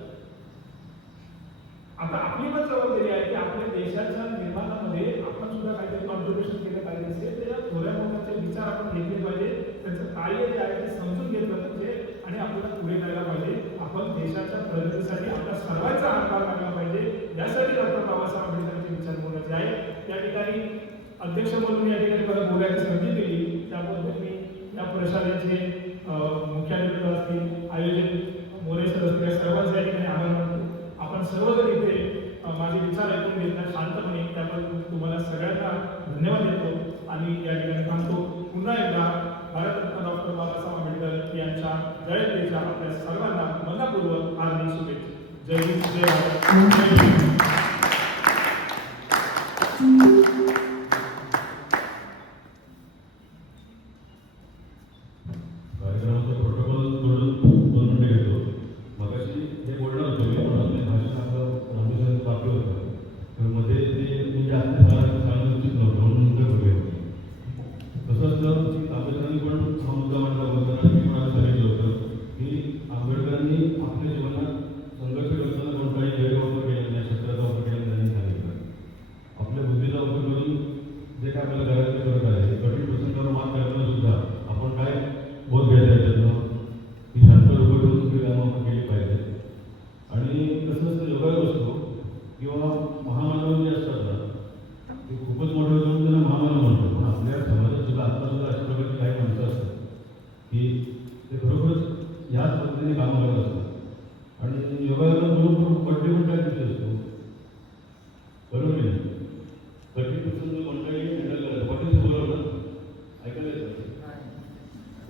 आता आपली पण जबाबदारी आहे की आपल्या देशाच्या निर्माणामध्ये आपण सुद्धा काहीतरी कॉन्ट्रीब्युशन केलं पाहिजे असेल. त्याच्या थोड्या मोठ्याचे विचार आपण घेतले पाहिजे, त्यांचं कार्य जे आहे ते समजून घेतलं पाहिजे आणि आपल्याला पुढे जायला पाहिजे. आपण देशाच्या प्रगतीसाठी आपल्या सर्वांचा हातभार लागला पाहिजे. यासाठी डॉक्टर बाबासाहेब आंबेडकरांचे विचार बोलायचे आहे. त्या ठिकाणी अध्यक्ष म्हणून या ठिकाणी मला बोलायची संधी दिली, त्याबद्दल मी या प्रशालेचे मुख्याधिकारी असतील, आयोजक मोरे सर असतील, या सर्वांचे या ठिकाणी आभार मानतो. आपण सर्वजण इथे माझे विचार ऐकून घेतला शांतपणे, त्याबद्दल तुम्हाला सगळ्यांना धन्यवाद देतो आणि या ठिकाणी थांबतो. पुन्हा एकदा भारतरत्न डॉक्टर बाबासाहेब आंबेडकर यांच्या जयंतीच्या आपल्या सर्वांना मनपूर्वक हार्दिक शुभेच्छा. जय हिंद, जय भारत, जय हिंद. कार्यक्रमाचा प्रोटोकॉल थोडं 2 मिनिटं घेतो. मगाशी हे बोलणार होतो मी, पण आपले भाषण आपलं रामकृष्ण बाकी होतं, तर मध्ये ते म्हणजे आपल्या सांगणं उचित नव्हतं म्हणून नंतर बघूया. कसं असतं की आंबेडकरांनी पण हा मुद्दा मांडला होता आणि मी पण सांगितलं होतं की आंबेडकरांनी आपल्या जीवनात संघर्ष करताना कोणताही गैरवापर केला नाही, शस्त्राचा वापर केला नाही सांगितलं. आपल्या बुद्धीचा वापर करून जे काय आपल्याला करायची गरज आहे, कठीण प्रसंगावर मात करताना सुद्धा आपण काय बोध घ्यायचा त्याच्यातनं की शांत डोकं ठेवून सगळी कामं आपण केली पाहिजे. आणि कसं असतं, योगायोग असतो किंवा महामानव जे असतात ना ते खूपच मोठं होऊन त्यांना महामानव म्हणतात, पण आपल्या समाजात सुद्धा आता सुद्धा अशा प्रकारची काही माणसं असतात की ते खरोखरच याच पद्धतीने कामं करत असतात. आणि योगायोगाला म्हणून बड्डे पण काय विषय असतो, बरोबर आहे. कठीण प्रसंग कोणताही हँडल करायचं, पाठीचं बोलवलं ऐकायला येतं.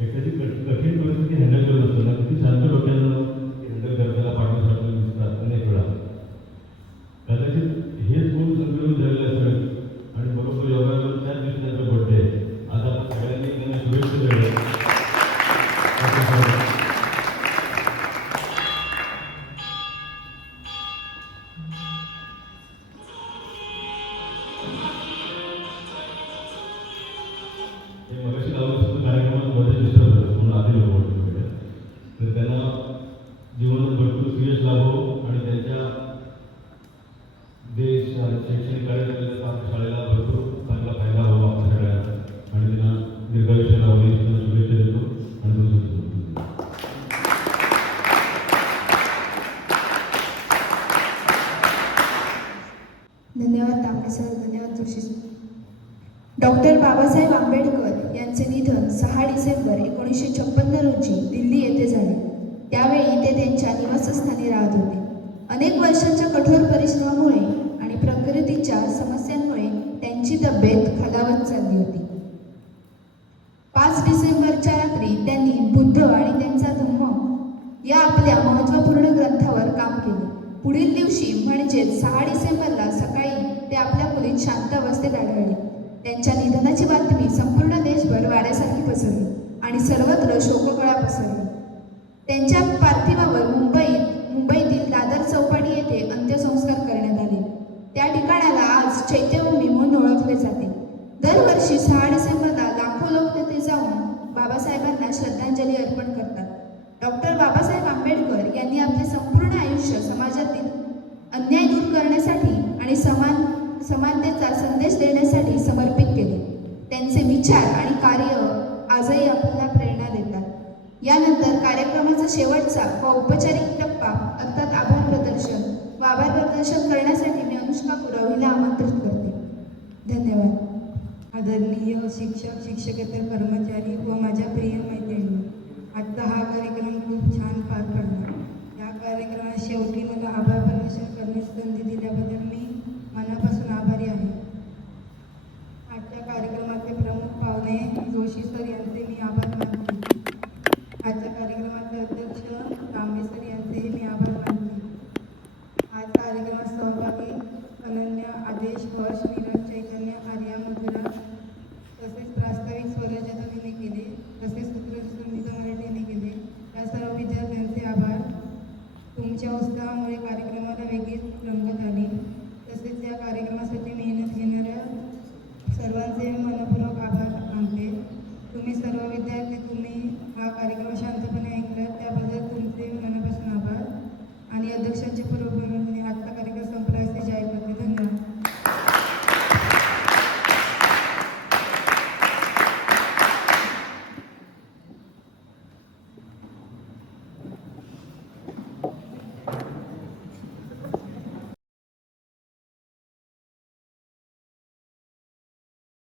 एखादी कठीण परिस्थिती हँडल करत असताना किती शांत डोक्यानं हँडल करताना पार्टनर्स आपल्याला दिसतात अनेक वेळा. कदाचित हेच गुण संकलन झालेलं असेल आणि बरोबर योगायोगाला त्याच दिवशी त्यांचा बर्थडे आहे. आज आपण सगळ्यांनी त्यांना शुभेच्छा द्याव्या. हे मगाशी लावून कार्यक्रमात बरेच डिस्टर्ब होतं म्हणून आधी लोक वाटतं, तर त्यांना जीवनात भरपूर सुयश लाभो आणि त्यांच्या देश शैक्षणिक कार्यालयाचा आपल्या शाळेला भरपूर चांगला फायदा हवा आपल्या सगळ्यांना आणि त्यांना दीर्घायुष्य लावणे त्यांना शुभेच्छा देतो आणि धन्यवाद तांबे सर, धन्यवाद जोशी सर. डॉक्टर बाबासाहेब आंबेडकर यांचे निधन 6 डिसेंबर 1956 रोजी दिल्ली येथे झाले. त्यावेळी ते त्यांच्या निवासस्थानी राहत होते. अनेक वर्षांच्या कठोर परिश्रमामुळे आणि प्रकृतीच्या समस्यांमुळे त्यांची तब्येत खालावत चालली होती. 5 डिसेंबरच्या रात्री त्यांनी बुद्ध आणि त्यांचा धम्म या आपल्या महत्त्वपूर्ण ग्रंथावर काम केले. पुढील दिवशी म्हणजेच 6 डिसेंबरला सकाळी ते आपल्या खोलीत शांत अवस्थेत आढळले. त्यांच्या निधनाची बातमी संपूर्ण देशभर वाऱ्यासारखी पसरली आणि सर्वत्र शोककळा पसरली. त्यांच्या पार्थिवावर मुंबईतील दादर चौपाटी येथे अंत्यसंस्कार करण्यात आले. त्या ठिकाणाला आज चैत्यभूमी म्हणून ओळखले जाते. दरवर्षी 6 डिसेंबरला लाखो लोक तेथे जाऊन बाबासाहेबांना श्रद्धांजली अर्पण करतात. डॉक्टर बाबासाहेब आंबेडकर यांनी आपले संपूर्ण आयुष्य समाजातील अन्याय दूर करण्यासाठी आणि समानतेचा संदेश देण्यासाठी समर्पित केले. त्यांचे विचार आणि कार्य आजही आपल्याला प्रेरणा देतात. यानंतर कार्यक्रमाचा शेवटचा व औपचारिक टप्पा अर्थात आभार प्रदर्शन व आभार प्रदर्शन करण्यासाठी मी अनुष्का कुरवलीला आमंत्रित करते. धन्यवाद. आदरणीय शिक्षक, शिक्षकेतर कर्मचारी व माझ्या प्रिय मैत्रिणी, आजचा हा कार्यक्रम खूप छान पार पडला. या कार्यक्रमात शेवटी मला आभार प्रदर्शन करण्याची संधी दिल्याबद्दल मी मनापासून आभारी आहे. आजच्या कार्यक्रमाचे प्रमुख पाहुणे जोशी सर यांचे मी आभार मानते. आजच्या कार्यक्रमाचे अध्यक्ष तांबे सर यांचेही मी आभार मानते. आज कार्यक्रमात सहभागी अनन्या, आदेश, हर्ष, नीरज, चैतन्य, आर्या, मधुरा तसेच प्रास्ताविक स्वरजतनीने केले, तसेच सूत्रसंगीत मराठीने केले. या सर्व विद्यार्थ्यांचे आभार. तुमच्या उत्साहामुळे कार्यक्रमाला वेगळीच रंगत